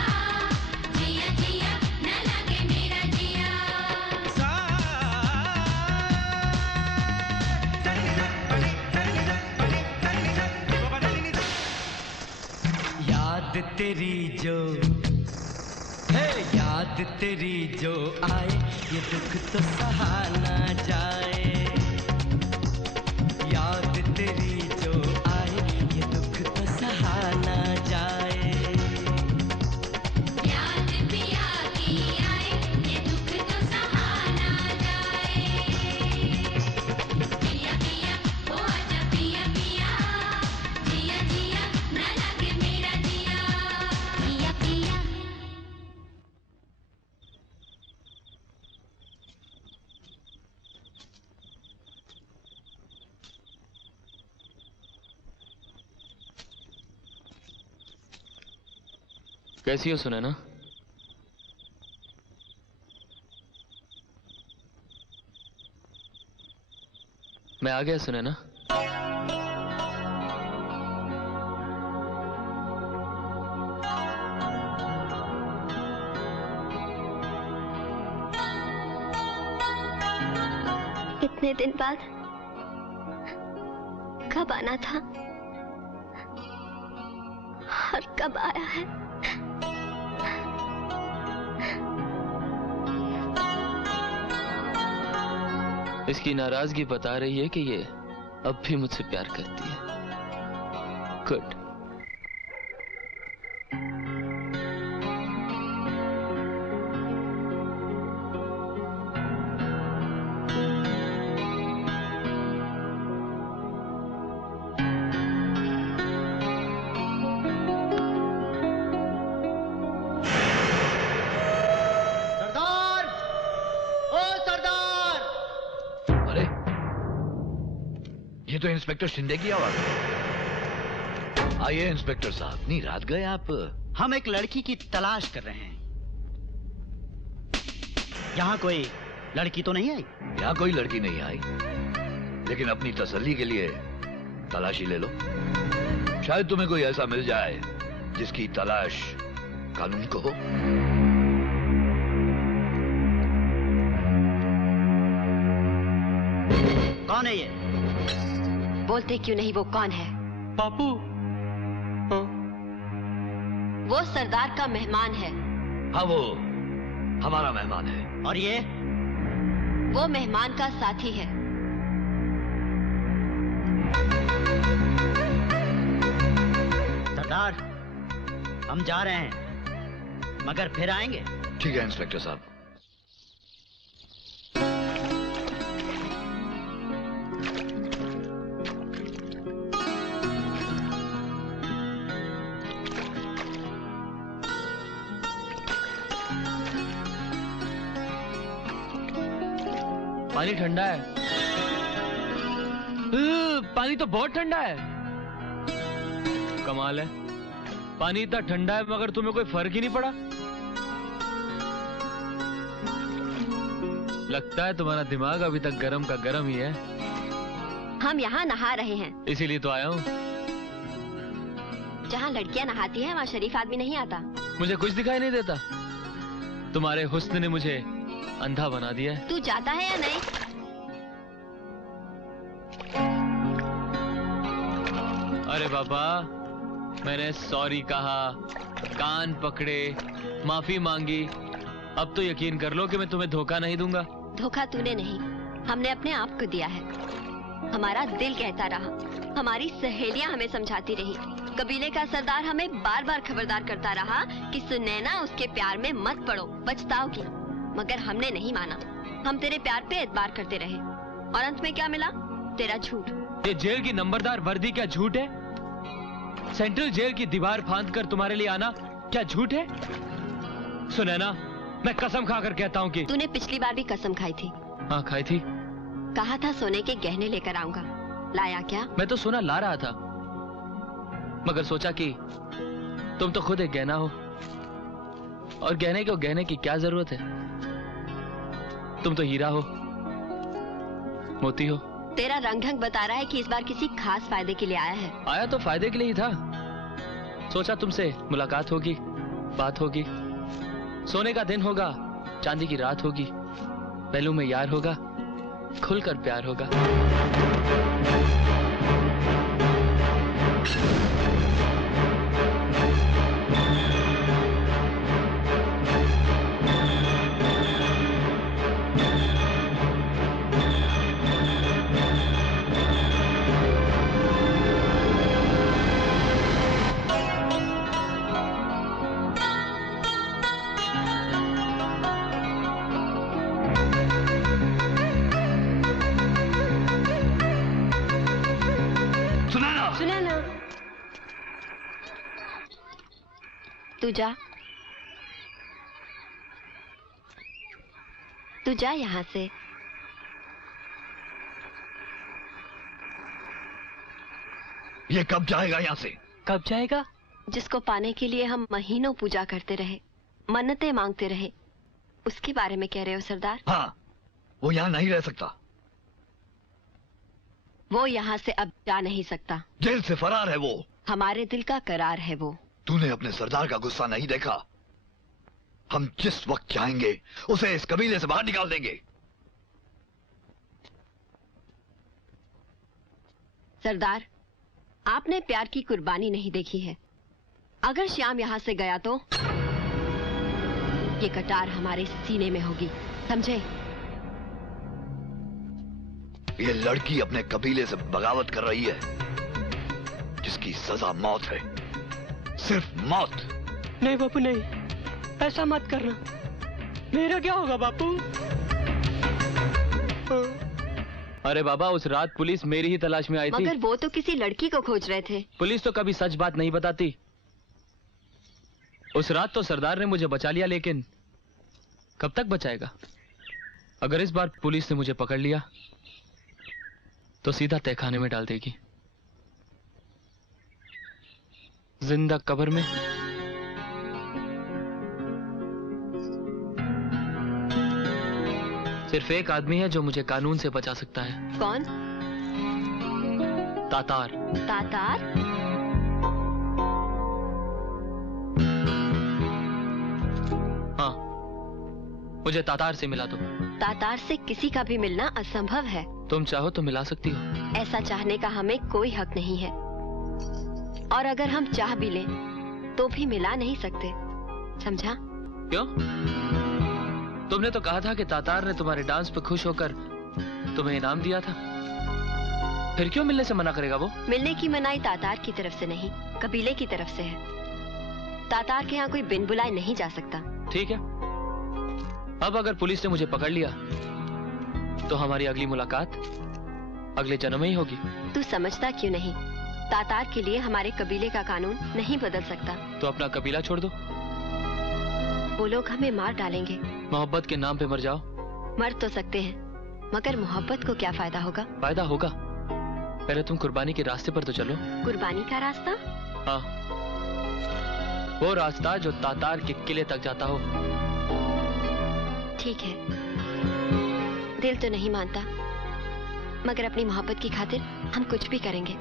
जिया जिया न लगे मेरा जिया। याद तेरी जो है, याद तेरी जो आए, ये दुख तो सहा ना जाए। याद तेरी जो आए, ये दुख तो सहा ना जाए। याद पिया की आए, ये दुख तो सहा ना जाए। पिया पिया वो आजा पिया पिया, जिया जिया न लगे मेरा जिया। पिया पिया कैसी हो सुनैना? मैं आ गया सुनैना। इतने दिन बाद कब आना था और कब आया है? इसकी नाराजगी बता रही है कि ये अब भी मुझसे प्यार करती है। गुड। सरदार, ओ सरदार! अरे ये तो इंस्पेक्टर शिंदे की आवाज है। आइए इंस्पेक्टर साहब, इतनी रात गए आप? हम एक लड़की की तलाश कर रहे हैं। यहाँ कोई लड़की तो नहीं आई? यहाँ कोई लड़की नहीं आई, लेकिन अपनी तसल्ली के लिए तलाशी ले लो। शायद तुम्हें कोई ऐसा मिल जाए जिसकी तलाश कानून को हो। कौन है ये? बोलते क्यों नहीं? वो कौन है? पापू। वो सरदार का मेहमान है। हाँ, वो हमारा मेहमान है। और ये? वो मेहमान का साथी है। सरदार, हम जा रहे हैं, मगर फिर आएंगे। ठीक है इंस्पेक्टर साहब। पानी ठंडा है। पानी तो बहुत ठंडा है। कमाल है, पानी इतना ठंडा है मगर तुम्हें कोई फर्क ही नहीं पड़ा। लगता है तुम्हारा दिमाग अभी तक गरम का गरम ही है। हम यहाँ नहा रहे हैं। इसीलिए तो आया हूँ। जहाँ लड़कियाँ नहाती हैं वहाँ शरीफ आदमी नहीं आता। मुझे कुछ दिखाई नहीं देता। तुम्हारे हुस्न ने मुझे अंधा बना दिया है। तू जाता है या नहीं? अरे बाबा, मैंने सॉरी कहा, कान पकड़े, माफी मांगी। अब तो यकीन कर लो कि मैं तुम्हें धोखा नहीं दूंगा। धोखा तूने नहीं, हमने अपने आप को दिया है। हमारा दिल कहता रहा, हमारी सहेलियां हमें समझाती रही, कबीले का सरदार हमें बार बार खबरदार करता रहा कि सुनैना उसके प्यार में मत पड़ो, पछताओगी। मगर हमने नहीं माना। हम तेरे प्यार पे एतबार करते रहे और अंत में क्या मिला? तेरा झूठ। ये जेल की नंबरदार वर्दी क्या झूठ है? सेंट्रल जेल की दीवार फांद कर तुम्हारे लिए आना क्या झूठ है? सुनैना, मैं कसम खाकर कहता हूँ कि तूने पिछली बार भी कसम खाई थी। हाँ खाई थी। कहा था सोने के गहने लेकर आऊंगा, लाया क्या? मैं तो सोना ला रहा था, मगर सोचा कि तुम तो खुद एक गहना हो और गहने को गहने की क्या जरूरत है? तुम तो हीरा हो, मोती हो। तेरा रंग ढंग बता रहा है कि इस बार किसी खास फायदे के लिए आया है। आया तो फायदे के लिए ही था। सोचा तुमसे मुलाकात होगी, बात होगी, सोने का दिन होगा, चांदी की रात होगी, पहलू में यार होगा, खुलकर प्यार होगा। तू जा यहाँ से। ये कब जाएगा यहाँ से? कब जाएगा? जिसको पाने के लिए हम महीनों पूजा करते रहे, मन्नतें मांगते रहे, उसके बारे में कह रहे हो सरदार? हाँ, वो यहाँ नहीं रह सकता। वो यहाँ से अब जा नहीं सकता। जेल से फरार है वो। हमारे दिल का करार है वो। तूने अपने सरदार का गुस्सा नहीं देखा? हम जिस वक्त चाहेंगे उसे इस कबीले से बाहर निकाल देंगे। सरदार, आपने प्यार की कुर्बानी नहीं देखी है। अगर श्याम यहाँ से गया तो ये कटार हमारे सीने में होगी, समझे? ये लड़की अपने कबीले से बगावत कर रही है, जिसकी सजा मौत है, सिर्फ मौत। नहीं बापू नहीं, ऐसा मत करना। मेरा क्या होगा बापू? अरे बाबा, उस रात पुलिस मेरी ही तलाश में आई थी। मगर वो तो किसी लड़की को खोज रहे थे। पुलिस तो कभी सच बात नहीं बताती। उस रात तो सरदार ने मुझे बचा लिया, लेकिन कब तक बचाएगा? अगर इस बार पुलिस ने मुझे पकड़ लिया तो सीधा तहखाने में डाल देगी, जिंदा कब्र में। सिर्फ एक आदमी है जो मुझे कानून से बचा सकता है। कौन? तातार। तातार? हाँ, मुझे तातार से मिला दो। तातार से किसी का भी मिलना असंभव है। तुम चाहो तो मिला सकती हो। ऐसा चाहने का हमें कोई हक नहीं है, और अगर हम चाह भी लें तो भी मिला नहीं सकते, समझा? क्यों? तुमने तो कहा था कि तातार ने तुम्हारे डांस पे खुश होकर तुम्हें इनाम दिया था। फिर क्यों मिलने से मना करेगा वो? मिलने की मनाही तातार की तरफ से नहीं, कबीले की तरफ से है। तातार के यहाँ कोई बिन बुलाए नहीं जा सकता। ठीक है, अब अगर पुलिस ने मुझे पकड़ लिया तो हमारी अगली मुलाकात अगले जन्म में ही होगी। तू समझता क्यों नहीं? तातार के लिए हमारे कबीले का कानून नहीं बदल सकता। तो अपना कबीला छोड़ दो। वो लोग हमें मार डालेंगे। मोहब्बत के नाम पे मर जाओ। मर तो सकते हैं, मगर मोहब्बत को क्या फायदा होगा? फायदा होगा। पहले तुम कुर्बानी के रास्ते पर तो चलो। कुर्बानी का रास्ता? हाँ, वो रास्ता जो तातार के किले तक जाता हो। ठीक है, दिल तो नहीं मानता, मगर अपनी मोहब्बत की खातिर हम कुछ भी करेंगे।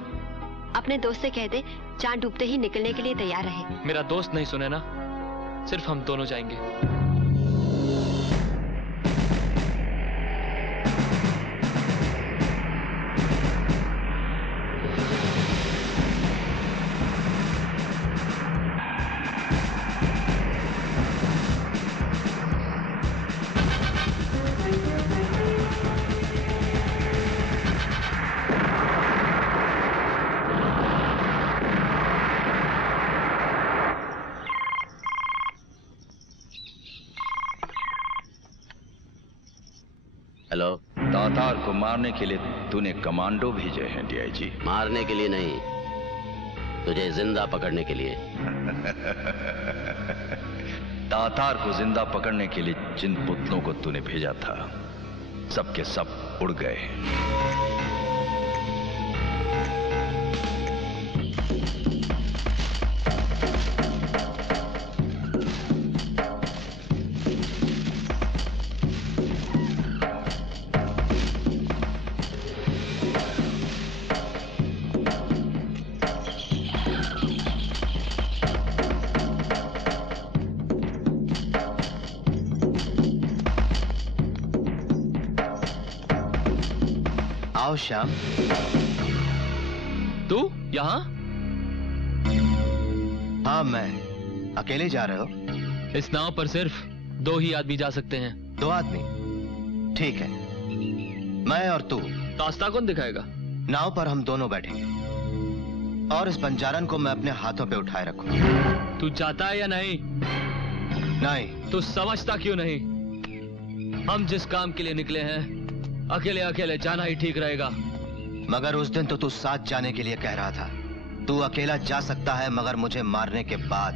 अपने दोस्त से कह दे चांद डूबते ही निकलने के लिए तैयार रहे। मेरा दोस्त नहीं सुने ना, सिर्फ हम दोनों जाएंगे। हेलो। तातार को मारने के लिए तूने कमांडो भेजे हैं डीआईजी? मारने के लिए नहीं, तुझे जिंदा पकड़ने के लिए। तातार को जिंदा पकड़ने के लिए जिन पुतलों को तूने भेजा था, सबके सब उड़ गए। आओ श्याम। तू यहाँ? हाँ मैं। अकेले जा रहे हो? इस नाव पर सिर्फ 2 ही आदमी जा सकते हैं। 2 आदमी? ठीक है, मैं और तू। रास्ता कौन दिखाएगा? नाव पर हम दोनों बैठेंगे और इस बंजारन को मैं अपने हाथों पे उठाए रखूंगा। तू चाहता है या नहीं? नहीं। तू समझता क्यों नहीं? हम जिस काम के लिए निकले हैं, अकेले अकेले जाना ही ठीक रहेगा। मगर उस दिन तो तू साथ जाने के लिए कह रहा था। तू अकेला जा सकता है, मगर मुझे मारने के बाद।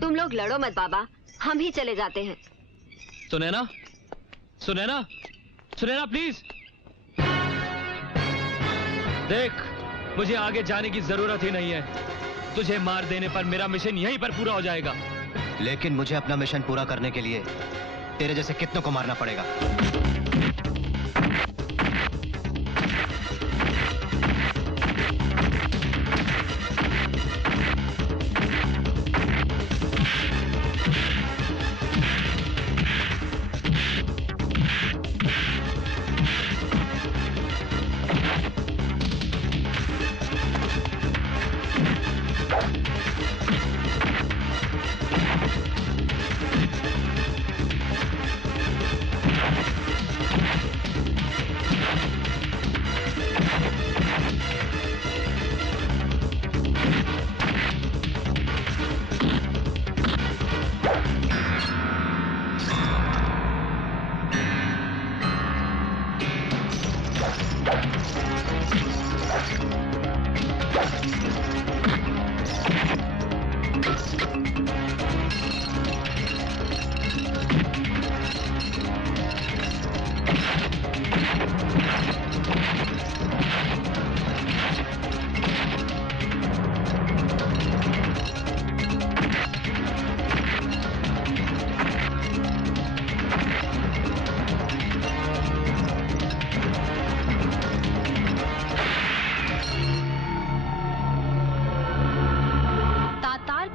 तुम लोग लड़ो मत बाबा, हम ही चले जाते हैं। सुनैना, सुनैना, सुनैना प्लीज देख, मुझे आगे जाने की जरूरत ही नहीं है। तुझे मार देने पर मेरा मिशन यहीं पर पूरा हो जाएगा। लेकिन मुझे अपना मिशन पूरा करने के लिए तेरे जैसे कितनों को मारना पड़ेगा।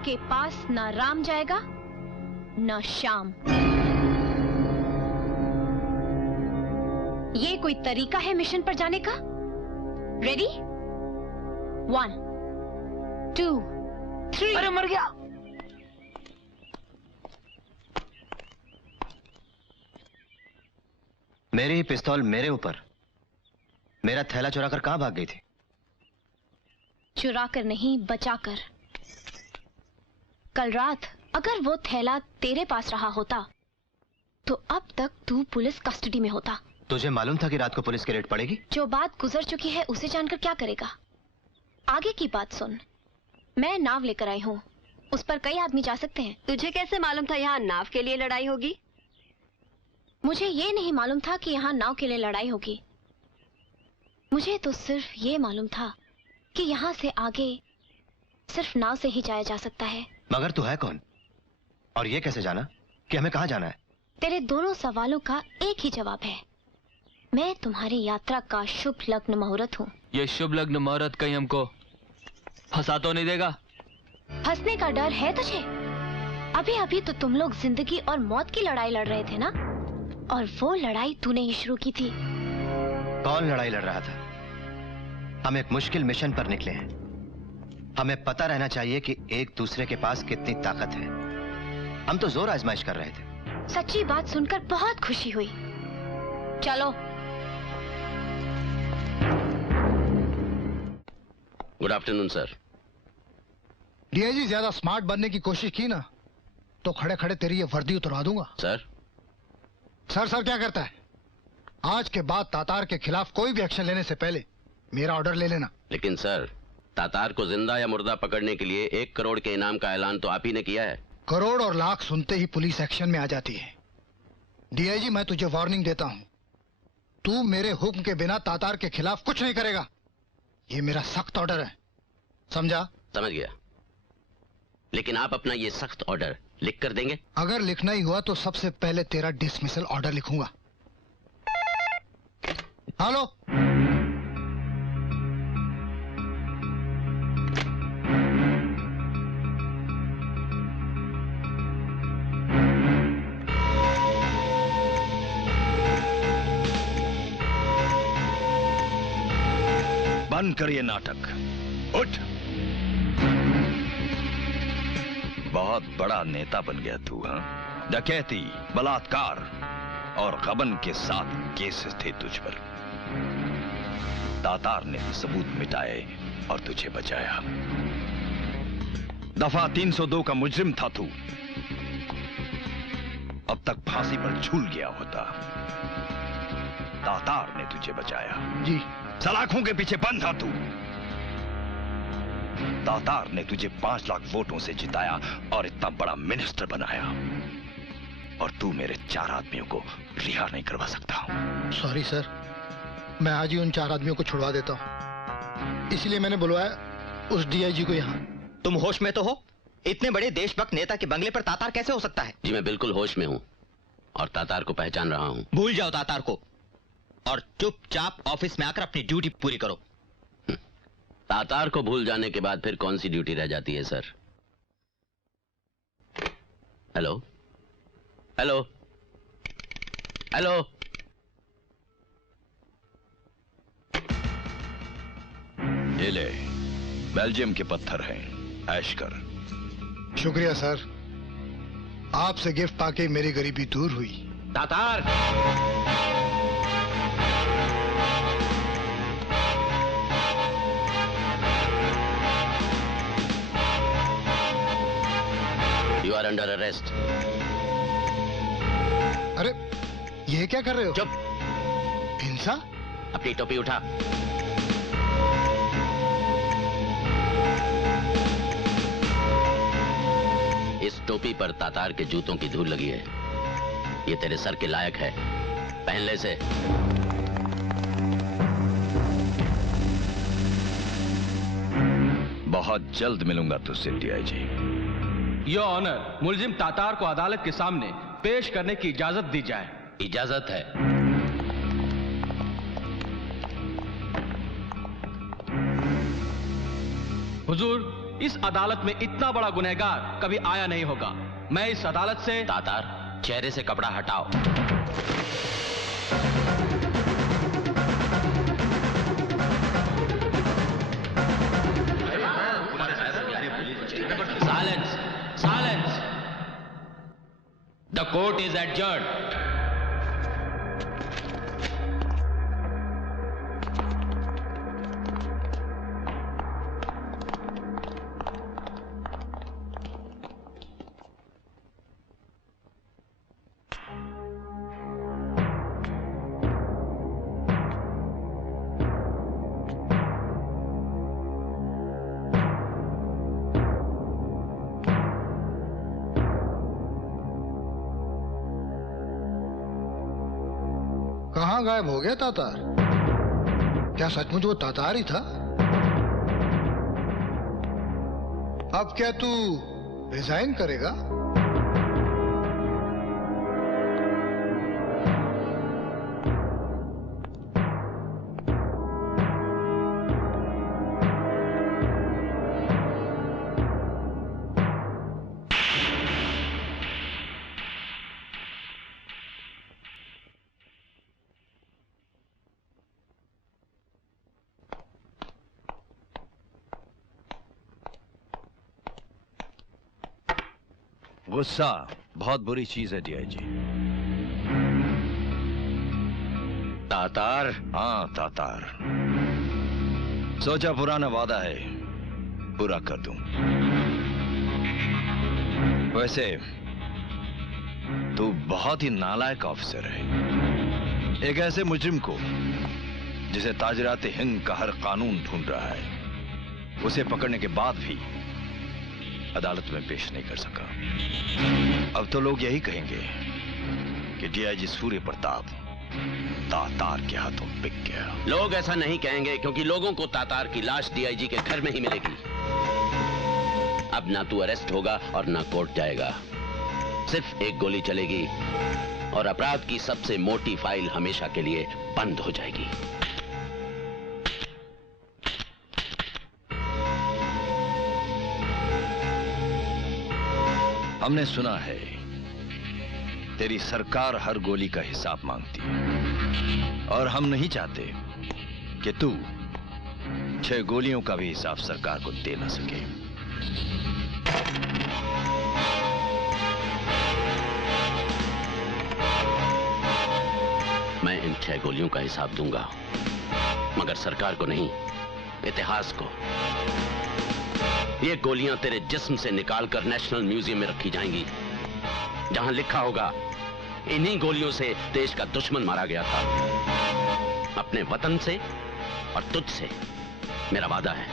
के पास ना राम जाएगा ना श्याम। ये कोई तरीका है मिशन पर जाने का? रेडी? 1 2 3। अरे मर गया। मेरी ही पिस्तौल मेरे ऊपर। मेरा थैला चुराकर कहां भाग गई थी? चुराकर नहीं, बचाकर। कल रात अगर वो थैला तेरे पास रहा होता तो अब तक तू पुलिस कस्टडी में होता। तुझे मालूम था कि रात को पुलिस की रेड पड़ेगी? जो बात गुजर चुकी है उसे जानकर क्या करेगा? आगे की बात सुन। मैं नाव लेकर आई हूँ, उस पर कई आदमी जा सकते हैं। तुझे कैसे मालूम था यहाँ नाव के लिए लड़ाई होगी? मुझे ये नहीं मालूम था कि यहाँ नाव के लिए लड़ाई होगी। मुझे तो सिर्फ ये मालूम था कि यहाँ से आगे सिर्फ नाव से ही जाया जा सकता है। मगर तू है कौन और ये कैसे जाना कि हमें कहाँ जाना है? तेरे दोनों सवालों का एक ही जवाब है। मैं तुम्हारी यात्रा का शुभ लग्न मुहूर्त हूँ। ये शुभ लग्न मुहूर्त कहीं हमको फंसा तो नहीं देगा? फंसने का डर है तुझे? अभी अभी तो तुम लोग जिंदगी और मौत की लड़ाई लड़ रहे थे ना, और वो लड़ाई तूने ही शुरू की थी। कौन लड़ाई लड़ रहा था? हम एक मुश्किल मिशन पर निकले हैं। हमें पता रहना चाहिए कि एक दूसरे के पास कितनी ताकत है। हम तो जोर आजमाइश कर रहे थे। सच्ची बात सुनकर बहुत खुशी हुई। चलो। Good afternoon sir. डीआईजी ज्यादा स्मार्ट बनने की कोशिश की ना तो खड़े खड़े तेरी ये वर्दी उतरवा दूंगा। सर सर क्या करता है? आज के बाद तातार के खिलाफ कोई भी एक्शन लेने से पहले मेरा ऑर्डर ले लेना। लेकिन सर, तातार को जिंदा या मुर्दा पकड़ने के लिए 1 करोड़ के इनाम का ऐलान तो आप ही ने किया है। करोड़ और लाख सुनते ही पुलिस एक्शन में आ जाती है। डीआईजी, मैं तुझे वार्निंग देता हूँ, तू मेरे हुक्म के बिना तातार के खिलाफ कुछ नहीं करेगा। ये मेरा सख्त ऑर्डर है, समझा? समझ गया। लेकिन आप अपना ये सख्त ऑर्डर लिख कर देंगे? अगर लिखना ही हुआ तो सबसे पहले तेरा डिसमिसल ऑर्डर लिखूंगा। हेलो, बंद कर ये नाटक, उठ। बहुत बड़ा नेता बन गया तू, हाँ? डकैती, बलात्कार और गबन के 7 केसेस थे तुझ पर। तातार ने सबूत मिटाए और तुझे बचाया। दफा 302 का मुजरिम था तू, अब तक फांसी पर झूल गया होता। तातार ने तुझे बचाया। जी। सलाखों के पीछे बंद था तू। तातार ने तुझे 5 लाख वोटों से जिताया और इतना बड़ा मिनिस्टर बनाया, और तू मेरे 4 आदमियों को रिहा नहीं करवा सकता। सॉरी सर, मैं आज ही उन 4 आदमियों को छुड़वा देता हूँ। इसलिए मैंने बुलवाया उस डीआईजी को यहाँ। तुम होश में तो हो? इतने बड़े देशभक्त नेता के बंगले पर तातार कैसे हो सकता है? जी मैं बिल्कुल होश में हूँ और तातार को पहचान रहा हूँ। भूल जाओ तातार को और चुपचाप ऑफिस में आकर अपनी ड्यूटी पूरी करो। तातार को भूल जाने के बाद फिर कौन सी ड्यूटी रह जाती है सर? Hello hello hello. ये ले, बेल्जियम के पत्थर हैं, ऐश कर। शुक्रिया सर, आपसे गिफ्ट पाके मेरी गरीबी दूर हुई। Tatar, You are under arrest. अरे ये क्या कर रहे हो? चुप। हिंसा? अपनी टोपी उठा। इस टोपी पर तातार के जूतों की धूल लगी है। ये तेरे सर के लायक है, पहन ले से। बहुत जल्द मिलूंगा तुझसे डीआईजी। योर ऑनर, मुलजिम तातार को अदालत के सामने पेश करने की इजाजत दी जाए। इजाजत है। हुजूर, इस अदालत में इतना बड़ा गुनहगार कभी आया नहीं होगा। मैं इस अदालत से। तातार, चेहरे से कपड़ा हटाओ। Silence! Silence! The court is adjourned. कहाँ गायब हो गया तातार? क्या सचमुच वो तातार ही था? अब क्या तू रिजाइन करेगा? गुस्सा बहुत बुरी चीज है डीआईजी। तातार? हाँ तातार। सोचा पुराना वादा है, पूरा कर दूं। वैसे तू बहुत ही नालायक ऑफिसर है। एक ऐसे मुजरिम को जिसे ताजरात हिंद का हर कानून ढूंढ रहा है, उसे पकड़ने के बाद भी अदालत में पेश नहीं कर सका। अब तो लोग यही कहेंगे कि डीआईजी सूर्य प्रताप तातार के हाथों बिक गया। लोग ऐसा नहीं कहेंगे क्योंकि लोगों को तातार की लाश डीआईजी के घर में ही मिलेगी। अब ना तू अरेस्ट होगा और ना कोर्ट जाएगा। सिर्फ एक गोली चलेगी और अपराध की सबसे मोटी फाइल हमेशा के लिए बंद हो जाएगी। हमने सुना है तेरी सरकार हर गोली का हिसाब मांगती है और हम नहीं चाहते कि तू 6 गोलियों का भी हिसाब सरकार को दे ना सके। मैं इन 6 गोलियों का हिसाब दूंगा, मगर सरकार को नहीं, इतिहास को। ये गोलियां तेरे जिस्म से निकालकर नेशनल म्यूजियम में रखी जाएंगी, जहां लिखा होगा इन्हीं गोलियों से देश का दुश्मन मारा गया था। अपने वतन से और तुझ से मेरा वादा है।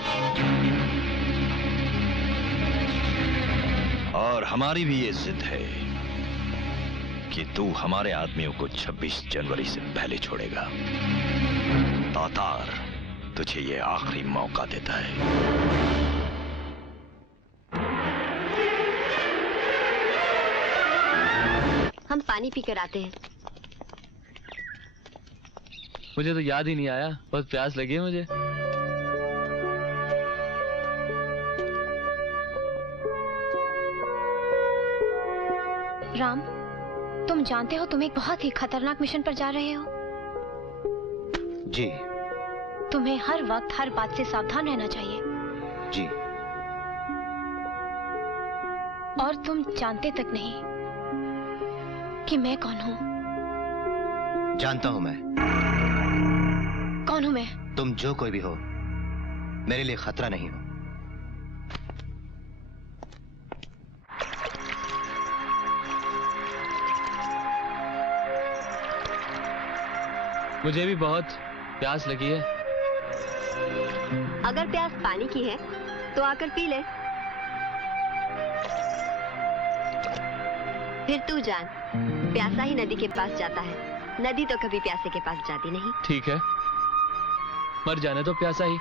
और हमारी भी ये जिद है कि तू हमारे आदमियों को 26 जनवरी से पहले छोड़ेगा। तातार तुझे ये आखिरी मौका देता है। हम पानी पी कर आते हैं। मुझे तो याद ही नहीं आया, बहुत प्यास लगी है मुझे। राम, तुम जानते हो तुम एक बहुत ही खतरनाक मिशन पर जा रहे हो। जी। तुम्हें हर वक्त हर बात से सावधान रहना चाहिए। जी। और तुम जानते तक नहीं कि मैं कौन हूँ। जानता हूं मैं। कौन हूँ मैं? तुम जो कोई भी हो, मेरे लिए खतरा नहीं हो। मुझे भी बहुत प्यास लगी है। अगर प्यास पानी की है तो आकर पी ले। फिर तू जान, प्यासा ही नदी के पास जाता है, नदी तो कभी प्यासे के पास जाती नहीं। ठीक है, मर जाने तो प्यासा ही।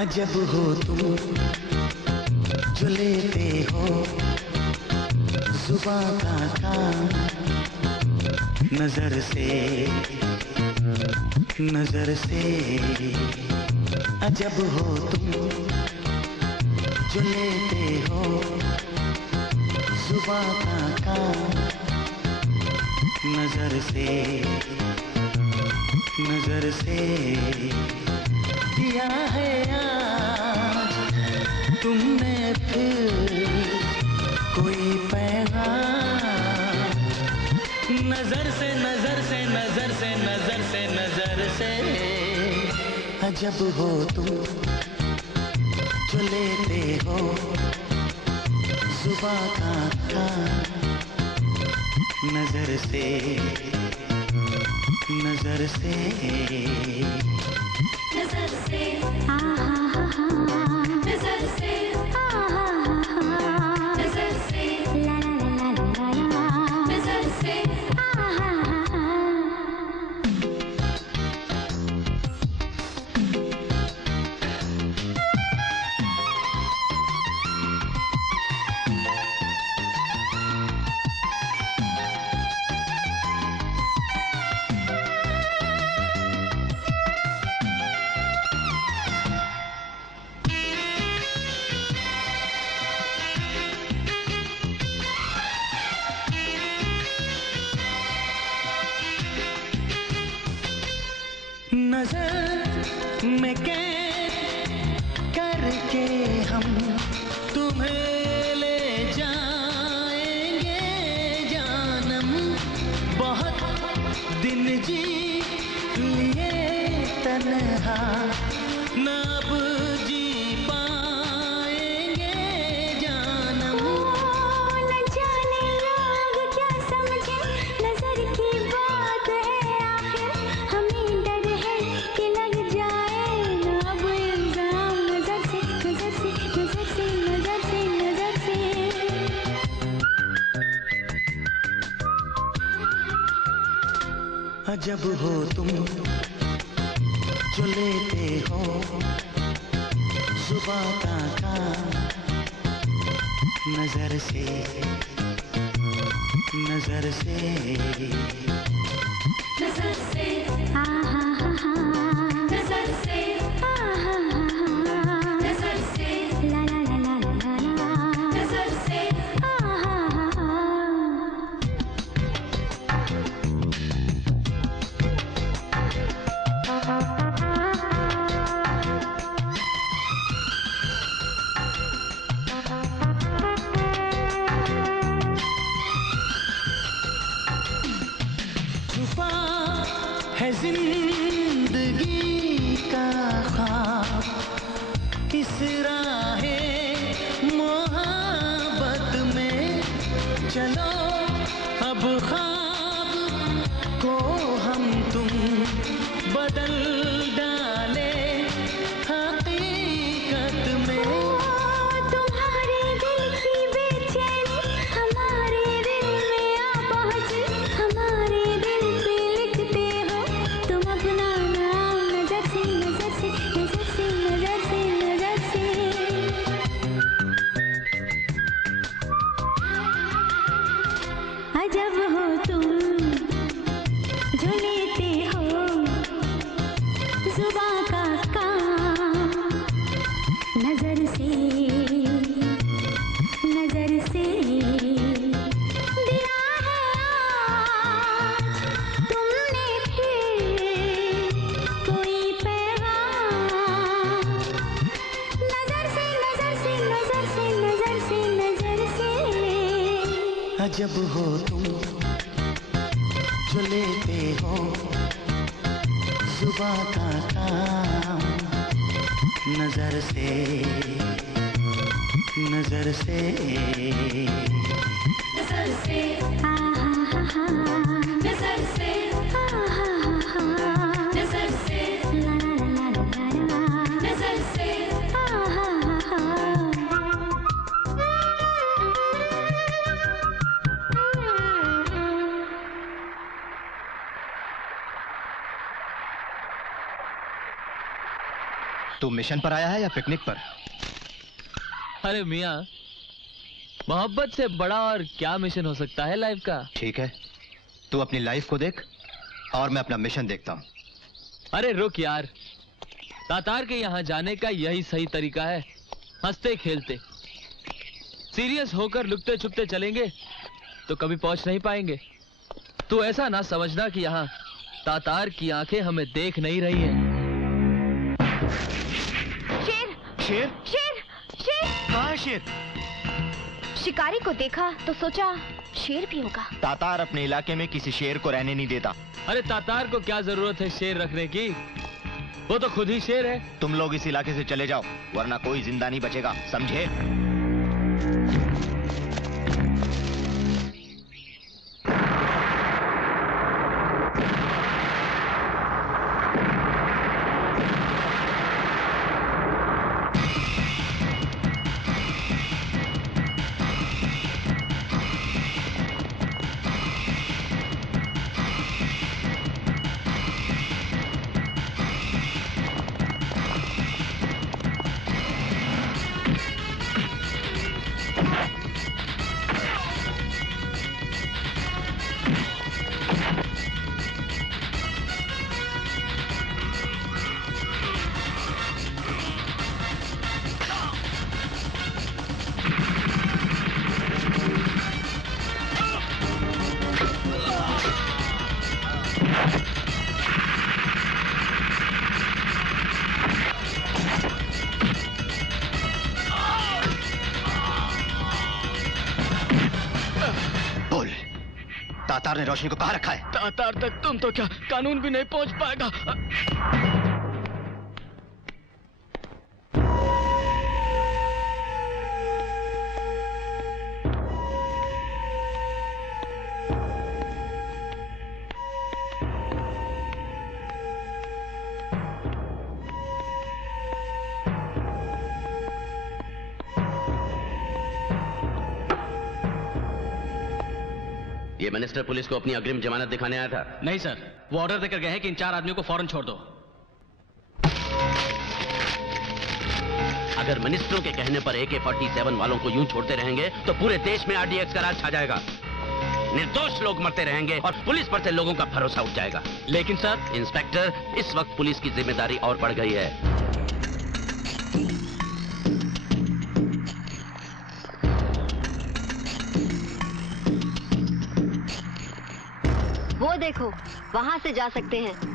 अजब हो तुम जो लेते हो जुबां का काम नजर से अजब हो तुम जो लेते हो जुबां का काम नजर से दिया है आज तुमने फिर कोई पैगाम नजर से अजब हो तुम जो लेते हो जुबां का काम नजर से नजर में कैद करके हम तुम्हें ले जाएंगे जानम बहुत दिन जी लिए तन्हा न अब जी पाएंगे जानम न जाने लोग क्या समझे नजर की बात है आखिर हमें डर है कि लग जाए न अब इल्जाम नजर से अजब हो तुम जो लेते हो जुबां का काम नजर से छुपा है जिंदगी का ख्वाब इस राहे मोहब्बत में चलो अब ख्वाब को हम तुम बदल डाले हकीकत में तुम्हारे दिल की बेचैनी हमारे दिल में आ पहुंची हमारे दिल पे लिखते हो तुम अपना नाम नजर से अजब हो तुम जो लेते हो जुबां का काम नजर से दिया है आज तुमने फिर कोई पैगाम नजर से अजब हो तुम जो लेते हो जुबां का काम नजर से तू मिशन पर आया है या पिकनिक पर? अरे मियाँ, मोहब्बत से बड़ा और क्या मिशन हो सकता है लाइफ का? ठीक है, तू अपनी लाइफ को देख और मैं अपना मिशन देखता हूँ। अरे रुक यार, तातार के यहाँ जाने का यही सही तरीका है, हंसते खेलते। सीरियस होकर लुकते छुपते चलेंगे तो कभी पहुंच नहीं पाएंगे। तू ऐसा ना समझना कि यहाँ तातार की आंखें हमें देख नहीं रही हैं। शेर शेर शेर शेर कहाँ है शेर? शिकारी को देखा तो सोचा शेर भी होगा। तातार अपने इलाके में किसी शेर को रहने नहीं देता। अरे तातार को क्या जरूरत है शेर रखने की, वो तो खुद ही शेर है। तुम लोग इस इलाके से चले जाओ वरना कोई जिंदा नहीं बचेगा, समझे? तातार ने रोशनी को कहाँ रखा है? तातार तक तुम तो क्या कानून भी नहीं पहुंच पाएगा। ये मिनिस्टर पुलिस को अपनी अग्रिम जमानत दिखाने आया था? नहीं सर, वो ऑर्डर देकर गए हैं कि इन 4 आदमियों को फौरन छोड़ दो। अगर मिनिस्टरों के कहने पर AK-47 वालों को यूं छोड़ते रहेंगे तो पूरे देश में RDX का राज छा जाएगा। निर्दोष लोग मरते रहेंगे और पुलिस पर से लोगों का भरोसा उठ जाएगा। लेकिन सर इंस्पेक्टर, इस वक्त पुलिस की जिम्मेदारी और बढ़ गई है। वो देखो, वहां से जा सकते हैं।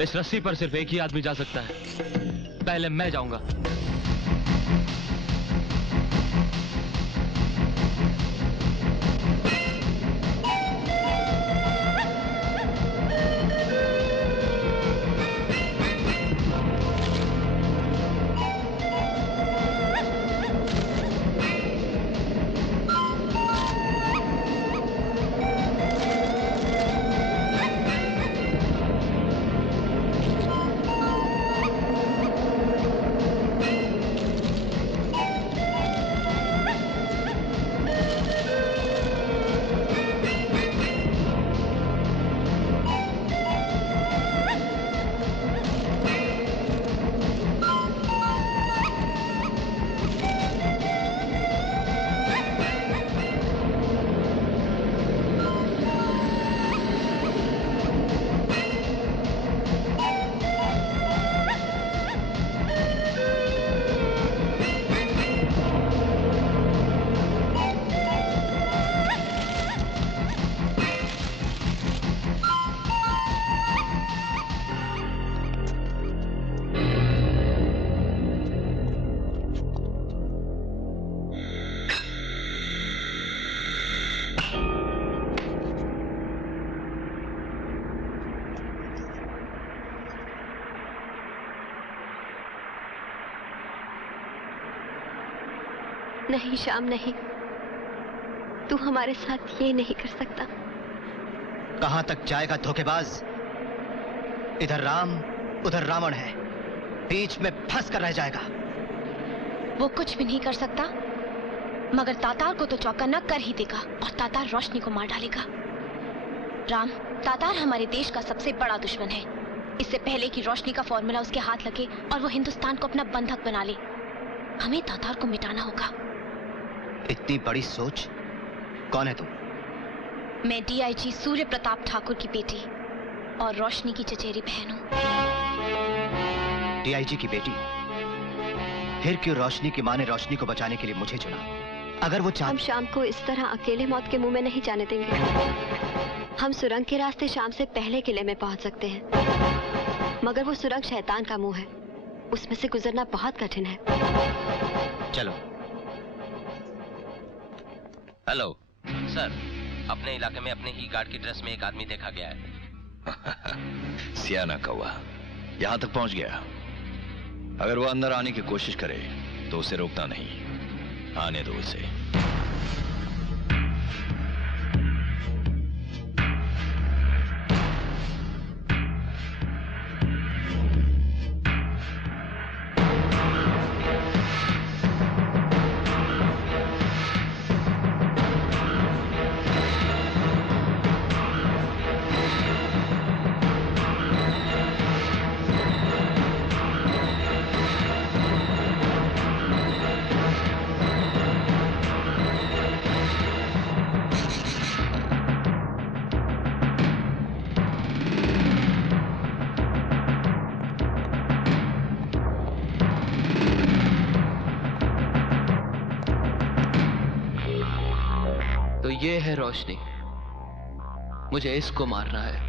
इस रस्सी पर सिर्फ एक ही आदमी जा सकता है, पहले मैं जाऊंगा। नहीं श्याम, नहीं, तू हमारे साथ ये नहीं कर सकता। कहां तक जाएगा धोखेबाज? इधर राम उधर रावण है, बीच में फंस कर रह जाएगा। वो कुछ भी नहीं कर सकता, मगर तातार को तो चौकन्ना कर ही देगा और तातार रोशनी को मार डालेगा। राम, तातार हमारे देश का सबसे बड़ा दुश्मन है। इससे पहले कि रोशनी का फॉर्मूला उसके हाथ लगे और वो हिंदुस्तान को अपना बंधक बना ले, हमें तातार को मिटाना होगा। इतनी बड़ी सोच? कौन है तुम? मैं डीआईजी सूर्य प्रताप ठाकुर की बेटी और रोशनी की चचेरी बहन हूँ। डीआईजी की बेटी? फिर क्यों रोशनी की माँ ने रोशनी को बचाने के लिए मुझे चुना? अगर वो हम शाम को इस तरह अकेले मौत के मुंह में नहीं जाने देंगे। हम सुरंग के रास्ते शाम से पहले किले में पहुंच सकते हैं, मगर वो सुरंग शैतान का मुंह है, उसमें से गुजरना बहुत कठिन है। चलो। हेलो सर, अपने इलाके में अपने ही गार्ड की ड्रेस में एक आदमी देखा गया है। सियाना कौवा यहां तक पहुंच गया। अगर वो अंदर आने की कोशिश करे तो उसे रोकना नहीं, आने दो उसे। ये है रोशनी, मुझे इसको मारना है।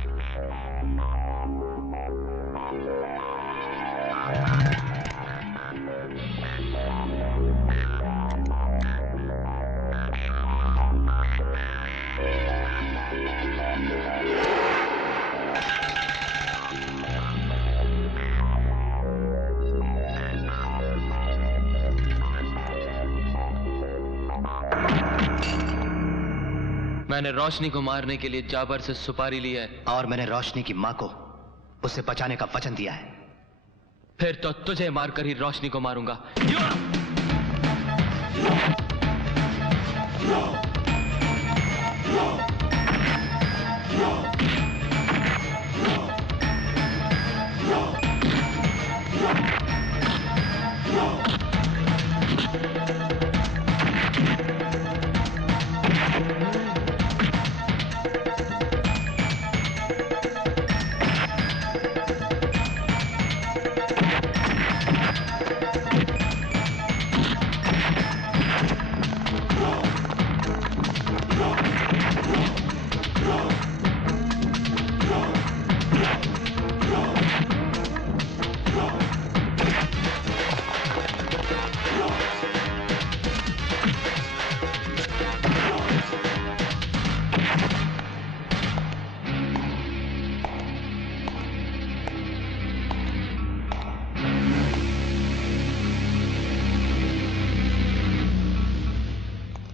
मैंने रोशनी को मारने के लिए जाबर से सुपारी ली है। और मैंने रोशनी की मां को उसे बचाने का वचन दिया है। फिर तो तुझे मारकर ही रोशनी को मारूंगा।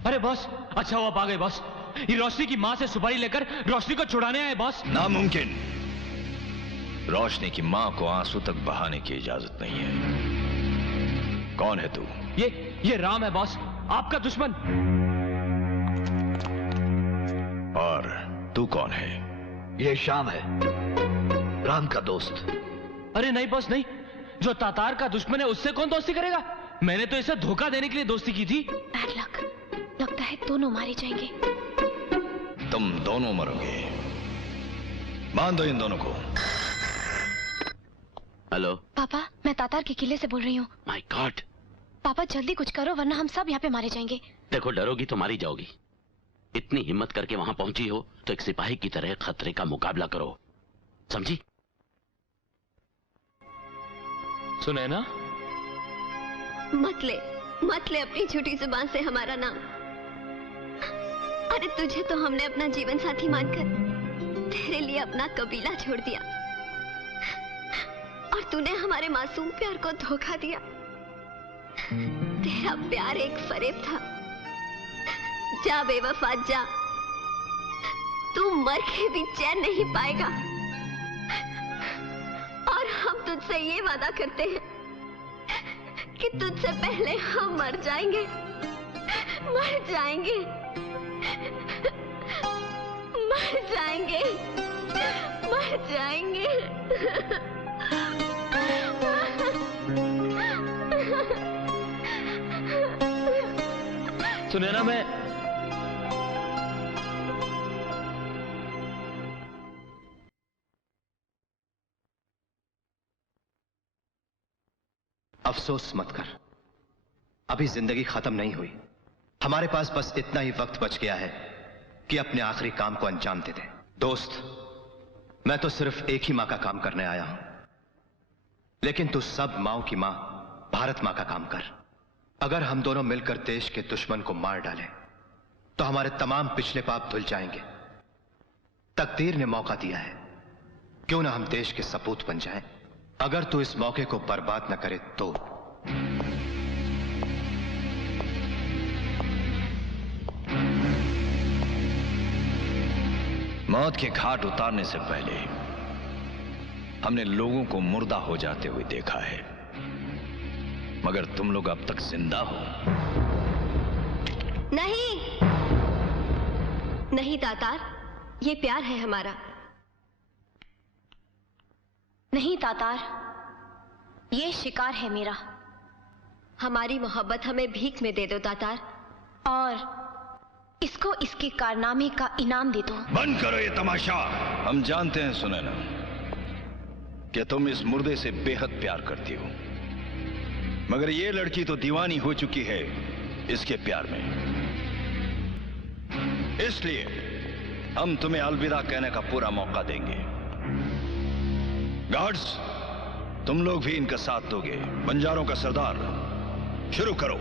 अरे बॉस, अच्छा हुआ आ गए बॉस। ये रोशनी की माँ से सुपारी लेकर रोशनी को छुड़ाने आए बॉस। नामुमकिन। रोशनी की माँ को आंसू तक बहाने की इजाजत नहीं है। कौन है तू? ये राम है बॉस, आपका दुश्मन। और तू कौन है? ये श्याम है, राम का दोस्त। अरे नहीं बॉस नहीं, जो तातार का दुश्मन है उससे कौन दोस्ती करेगा? मैंने तो इसे धोखा देने के लिए दोस्ती की थी। बैड लक, लगता है दोनों मारे जाएंगे। तुम दोनों मरोगे, मान दो इन दोनों को। हेलो पापा, मैं तातार के किले से बोल रही हूँ। My God. पापा जल्दी कुछ करो वरना हम सब यहाँ पे मारे जाएंगे। देखो, डरोगी तो मारी जाओगी। इतनी हिम्मत करके वहां पहुंची हो तो एक सिपाही की तरह खतरे का मुकाबला करो, समझी? सुने ना? मत ले अपनी झूठी जुबान से हमारा नाम। अरे तुझे तो हमने अपना जीवन साथी मानकर तेरे लिए अपना कबीला छोड़ दिया, और तूने हमारे मासूम प्यार को धोखा दिया। तेरा प्यार एक फरेब था। जा बेवफा जा, तू मर के भी चैन नहीं पाएगा। और हम तुझसे ये वादा करते हैं कि तुझसे पहले हम मर जाएंगे, मर जाएंगे, मर जाएंगे, मर जाएंगे। सुनैना, मैं अफसोस मत कर, अभी जिंदगी खत्म नहीं हुई। हमारे पास बस इतना ही वक्त बच गया है कि अपने आखिरी काम को अंजाम दे दे। दोस्त, मैं तो सिर्फ एक ही मां का काम करने आया हूं, लेकिन तू सब माओ की मां भारत मां का काम कर। अगर हम दोनों मिलकर देश के दुश्मन को मार डालें तो हमारे तमाम पिछले पाप धुल जाएंगे। तकदीर ने मौका दिया है, क्यों ना हम देश के सपूत बन जाएं। अगर तू इस मौके को बर्बाद न करे तो। मौत के घाट उतारने से पहले हमने लोगों को मुर्दा हो जाते हुए देखा है, मगर तुम लोग अब तक जिंदा हो। नहीं नहीं तातार, ये प्यार है हमारा। नहीं तातार, ये शिकार है मेरा। हमारी मोहब्बत हमें भीख में दे दो तातार, और इसको इसके कारनामे का इनाम दे दो। बंद करो ये तमाशा। हम जानते हैं सुनैना कि तुम इस मुर्दे से बेहद प्यार करती हो, मगर ये लड़की तो दीवानी हो चुकी है इसके प्यार में। इसलिए हम तुम्हें अलविदा कहने का पूरा मौका देंगे। गार्ड्स, तुम लोग भी इनका साथ दोगे। बंजारों का सरदार, शुरू करो।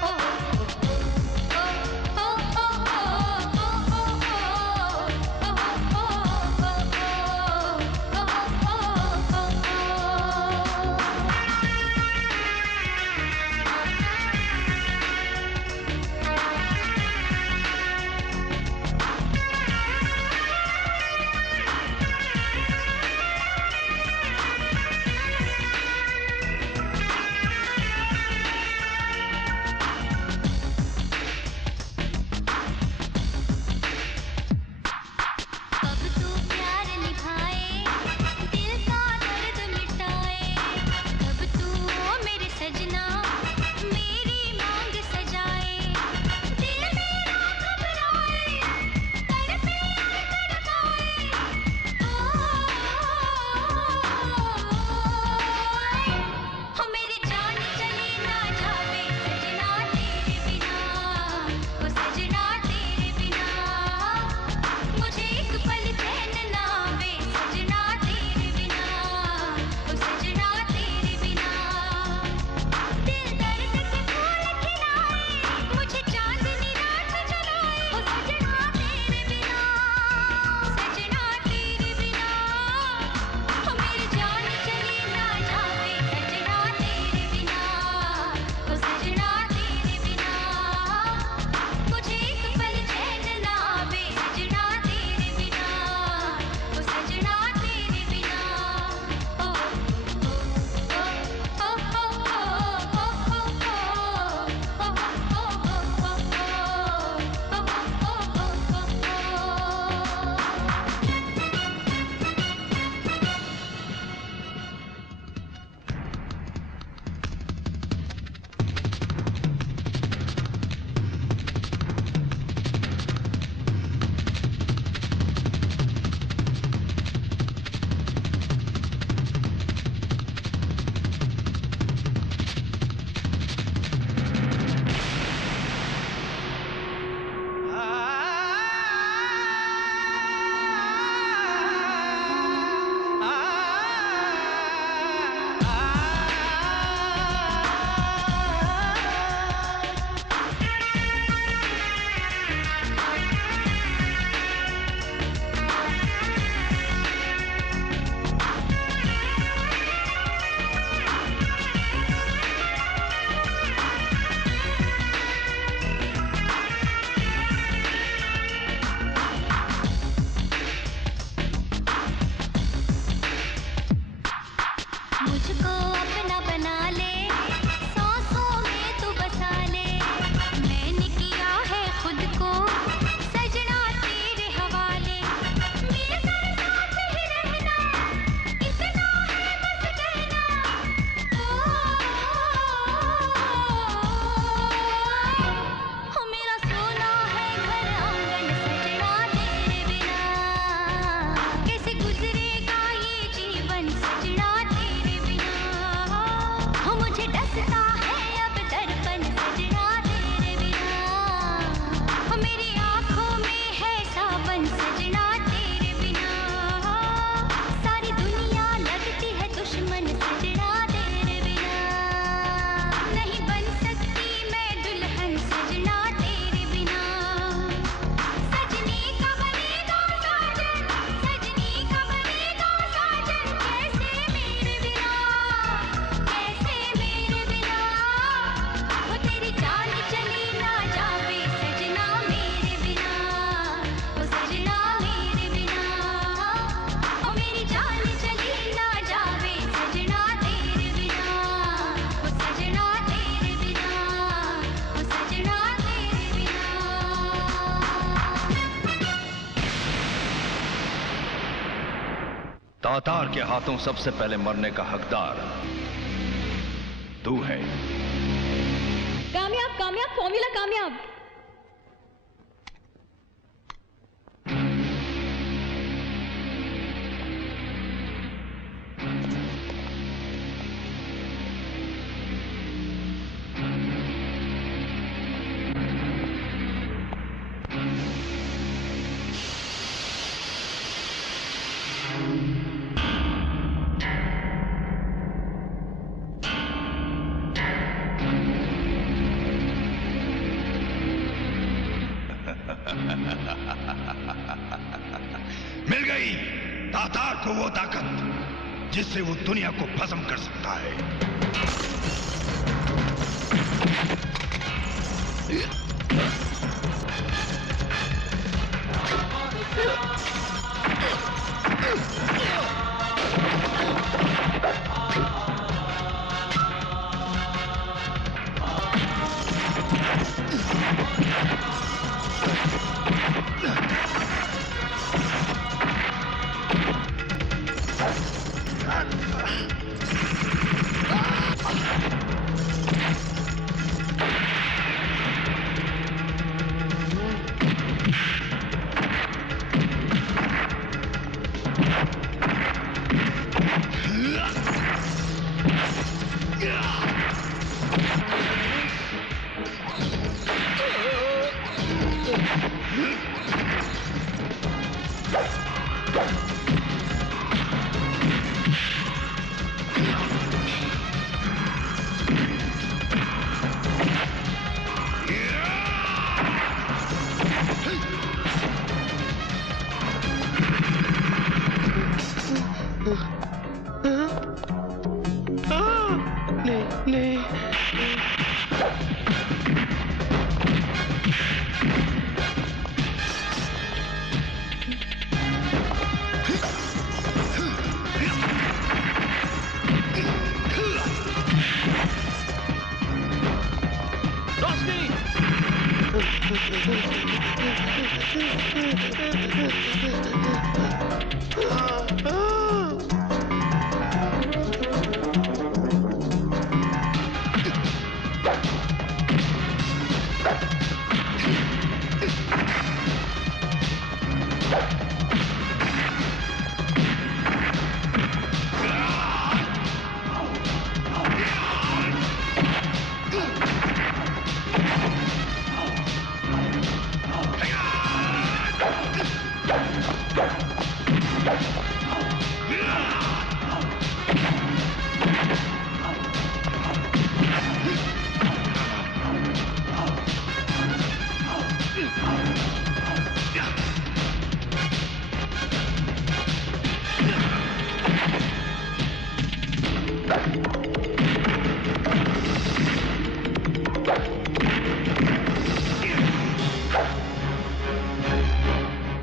oh, oh, oh, oh, oh, oh, oh, oh, oh, oh, oh, oh, oh, oh, oh, oh, oh, oh, Tatar के हाथों सबसे पहले मरने का हकदार तू है। कामयाब कामयाब फॉर्मूला कामयाब। मिल गई तातार को वो ताकत जिससे वो दुनिया को भस्म कर सकता है।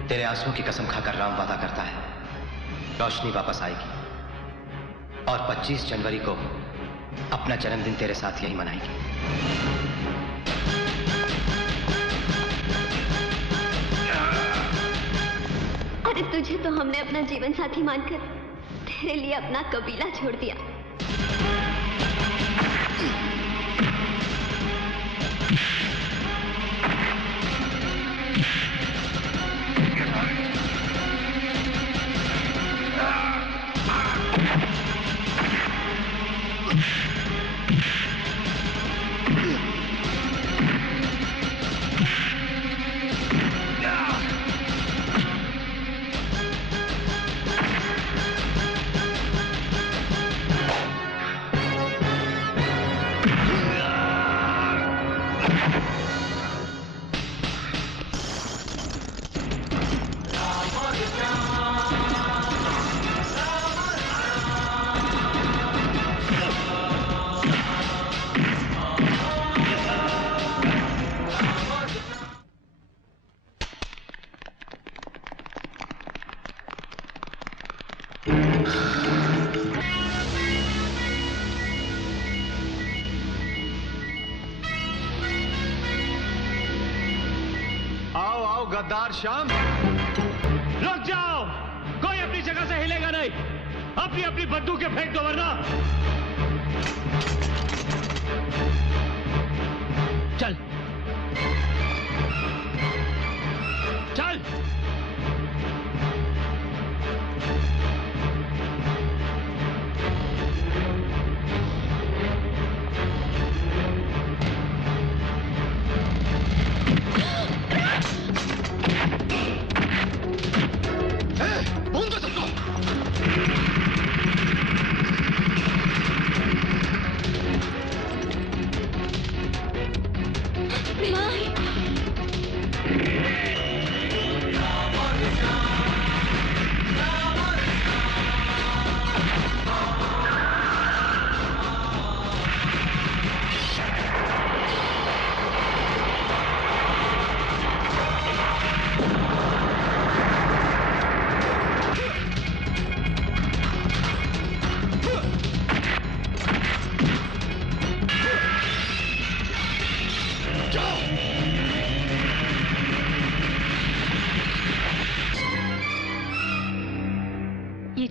तेरे आंसुओं की कसम खाकर राम वादा करता है रोशनी वापस आएगी और 25 जनवरी को अपना जन्मदिन तेरे साथ यही मनाएगी। अरे तुझे तो हमने अपना जीवन साथी मानकर तेरे लिए अपना कबीला छोड़ दिया। गद्दार श्याम, रुक जाओ। कोई अपनी जगह से हिलेगा नहीं। अपनी अपनी बंदूकें फेंक दो वरना। चल चल।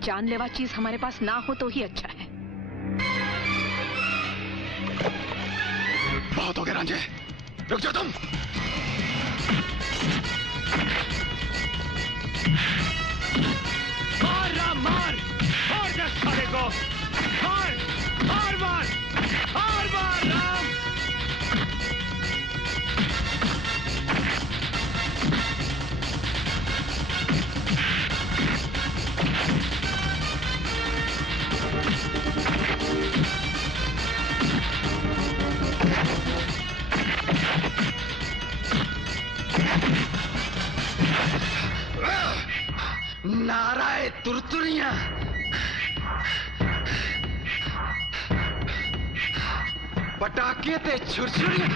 जानलेवा चीज हमारे पास ना हो तो ही अच्छा है। बहुत हो गया रांझे, रुक जाओ तुम। मार राम मार, मार दे साले को, मार मार मार मार मार राम। नाराय तुरतुरियां, पटाखे ते छुरछुरियां।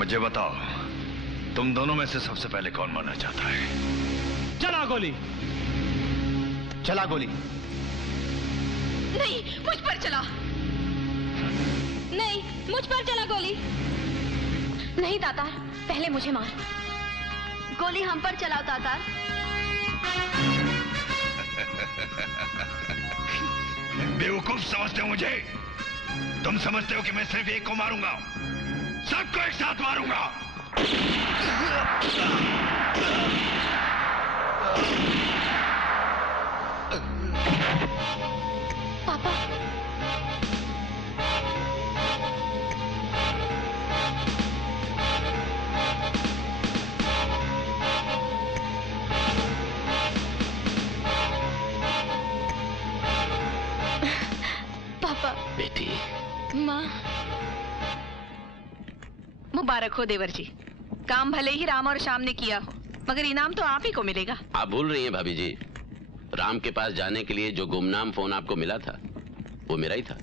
मुझे बताओ, तुम दोनों में से सबसे पहले कौन मरना चाहता है? चला गोली। चला गोली। नहीं, मुझ पर चला। नहीं, मुझ पर चला गोली। नहीं तातार, पहले मुझे मार। गोली हम पर चलाओ तातार। बेवकूफ समझते हो मुझे? तुम समझते हो कि मैं सिर्फ एक को मारूंगा? सबको एक साथ मारूंगा। पापा, पापा। बेटी। माँ। मुबारक हो देवर जी, काम भले ही राम और श्याम ने किया हो, मगर इनाम तो आप ही को मिलेगा। आप भूल रही हैं भाभी जी, राम के पास जाने के लिए जो गुमनाम फोन आपको मिला था वो मेरा ही था।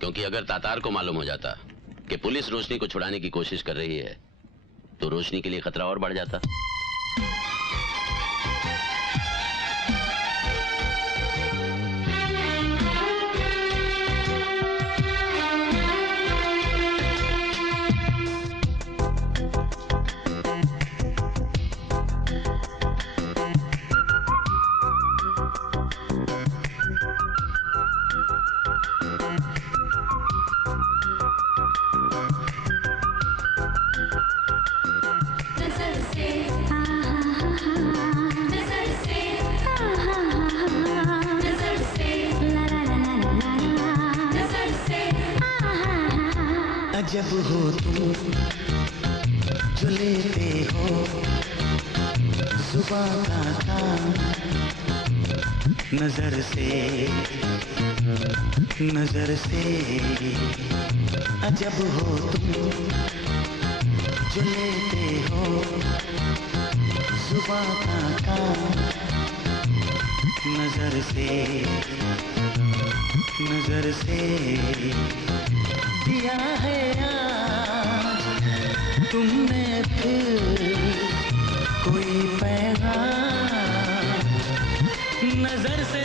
क्योंकि अगर तातार को मालूम हो जाता कि पुलिस रोशनी को छुड़ाने की कोशिश कर रही है तो रोशनी के लिए खतरा और बढ़ जाता। अजब हो तुम जो लेते हो जुबां का काम नजर से अजब हो तुम जो लेते हो जुबां का काम नजर से दिया है आज तुमने फिर कोई पैगाम नजर से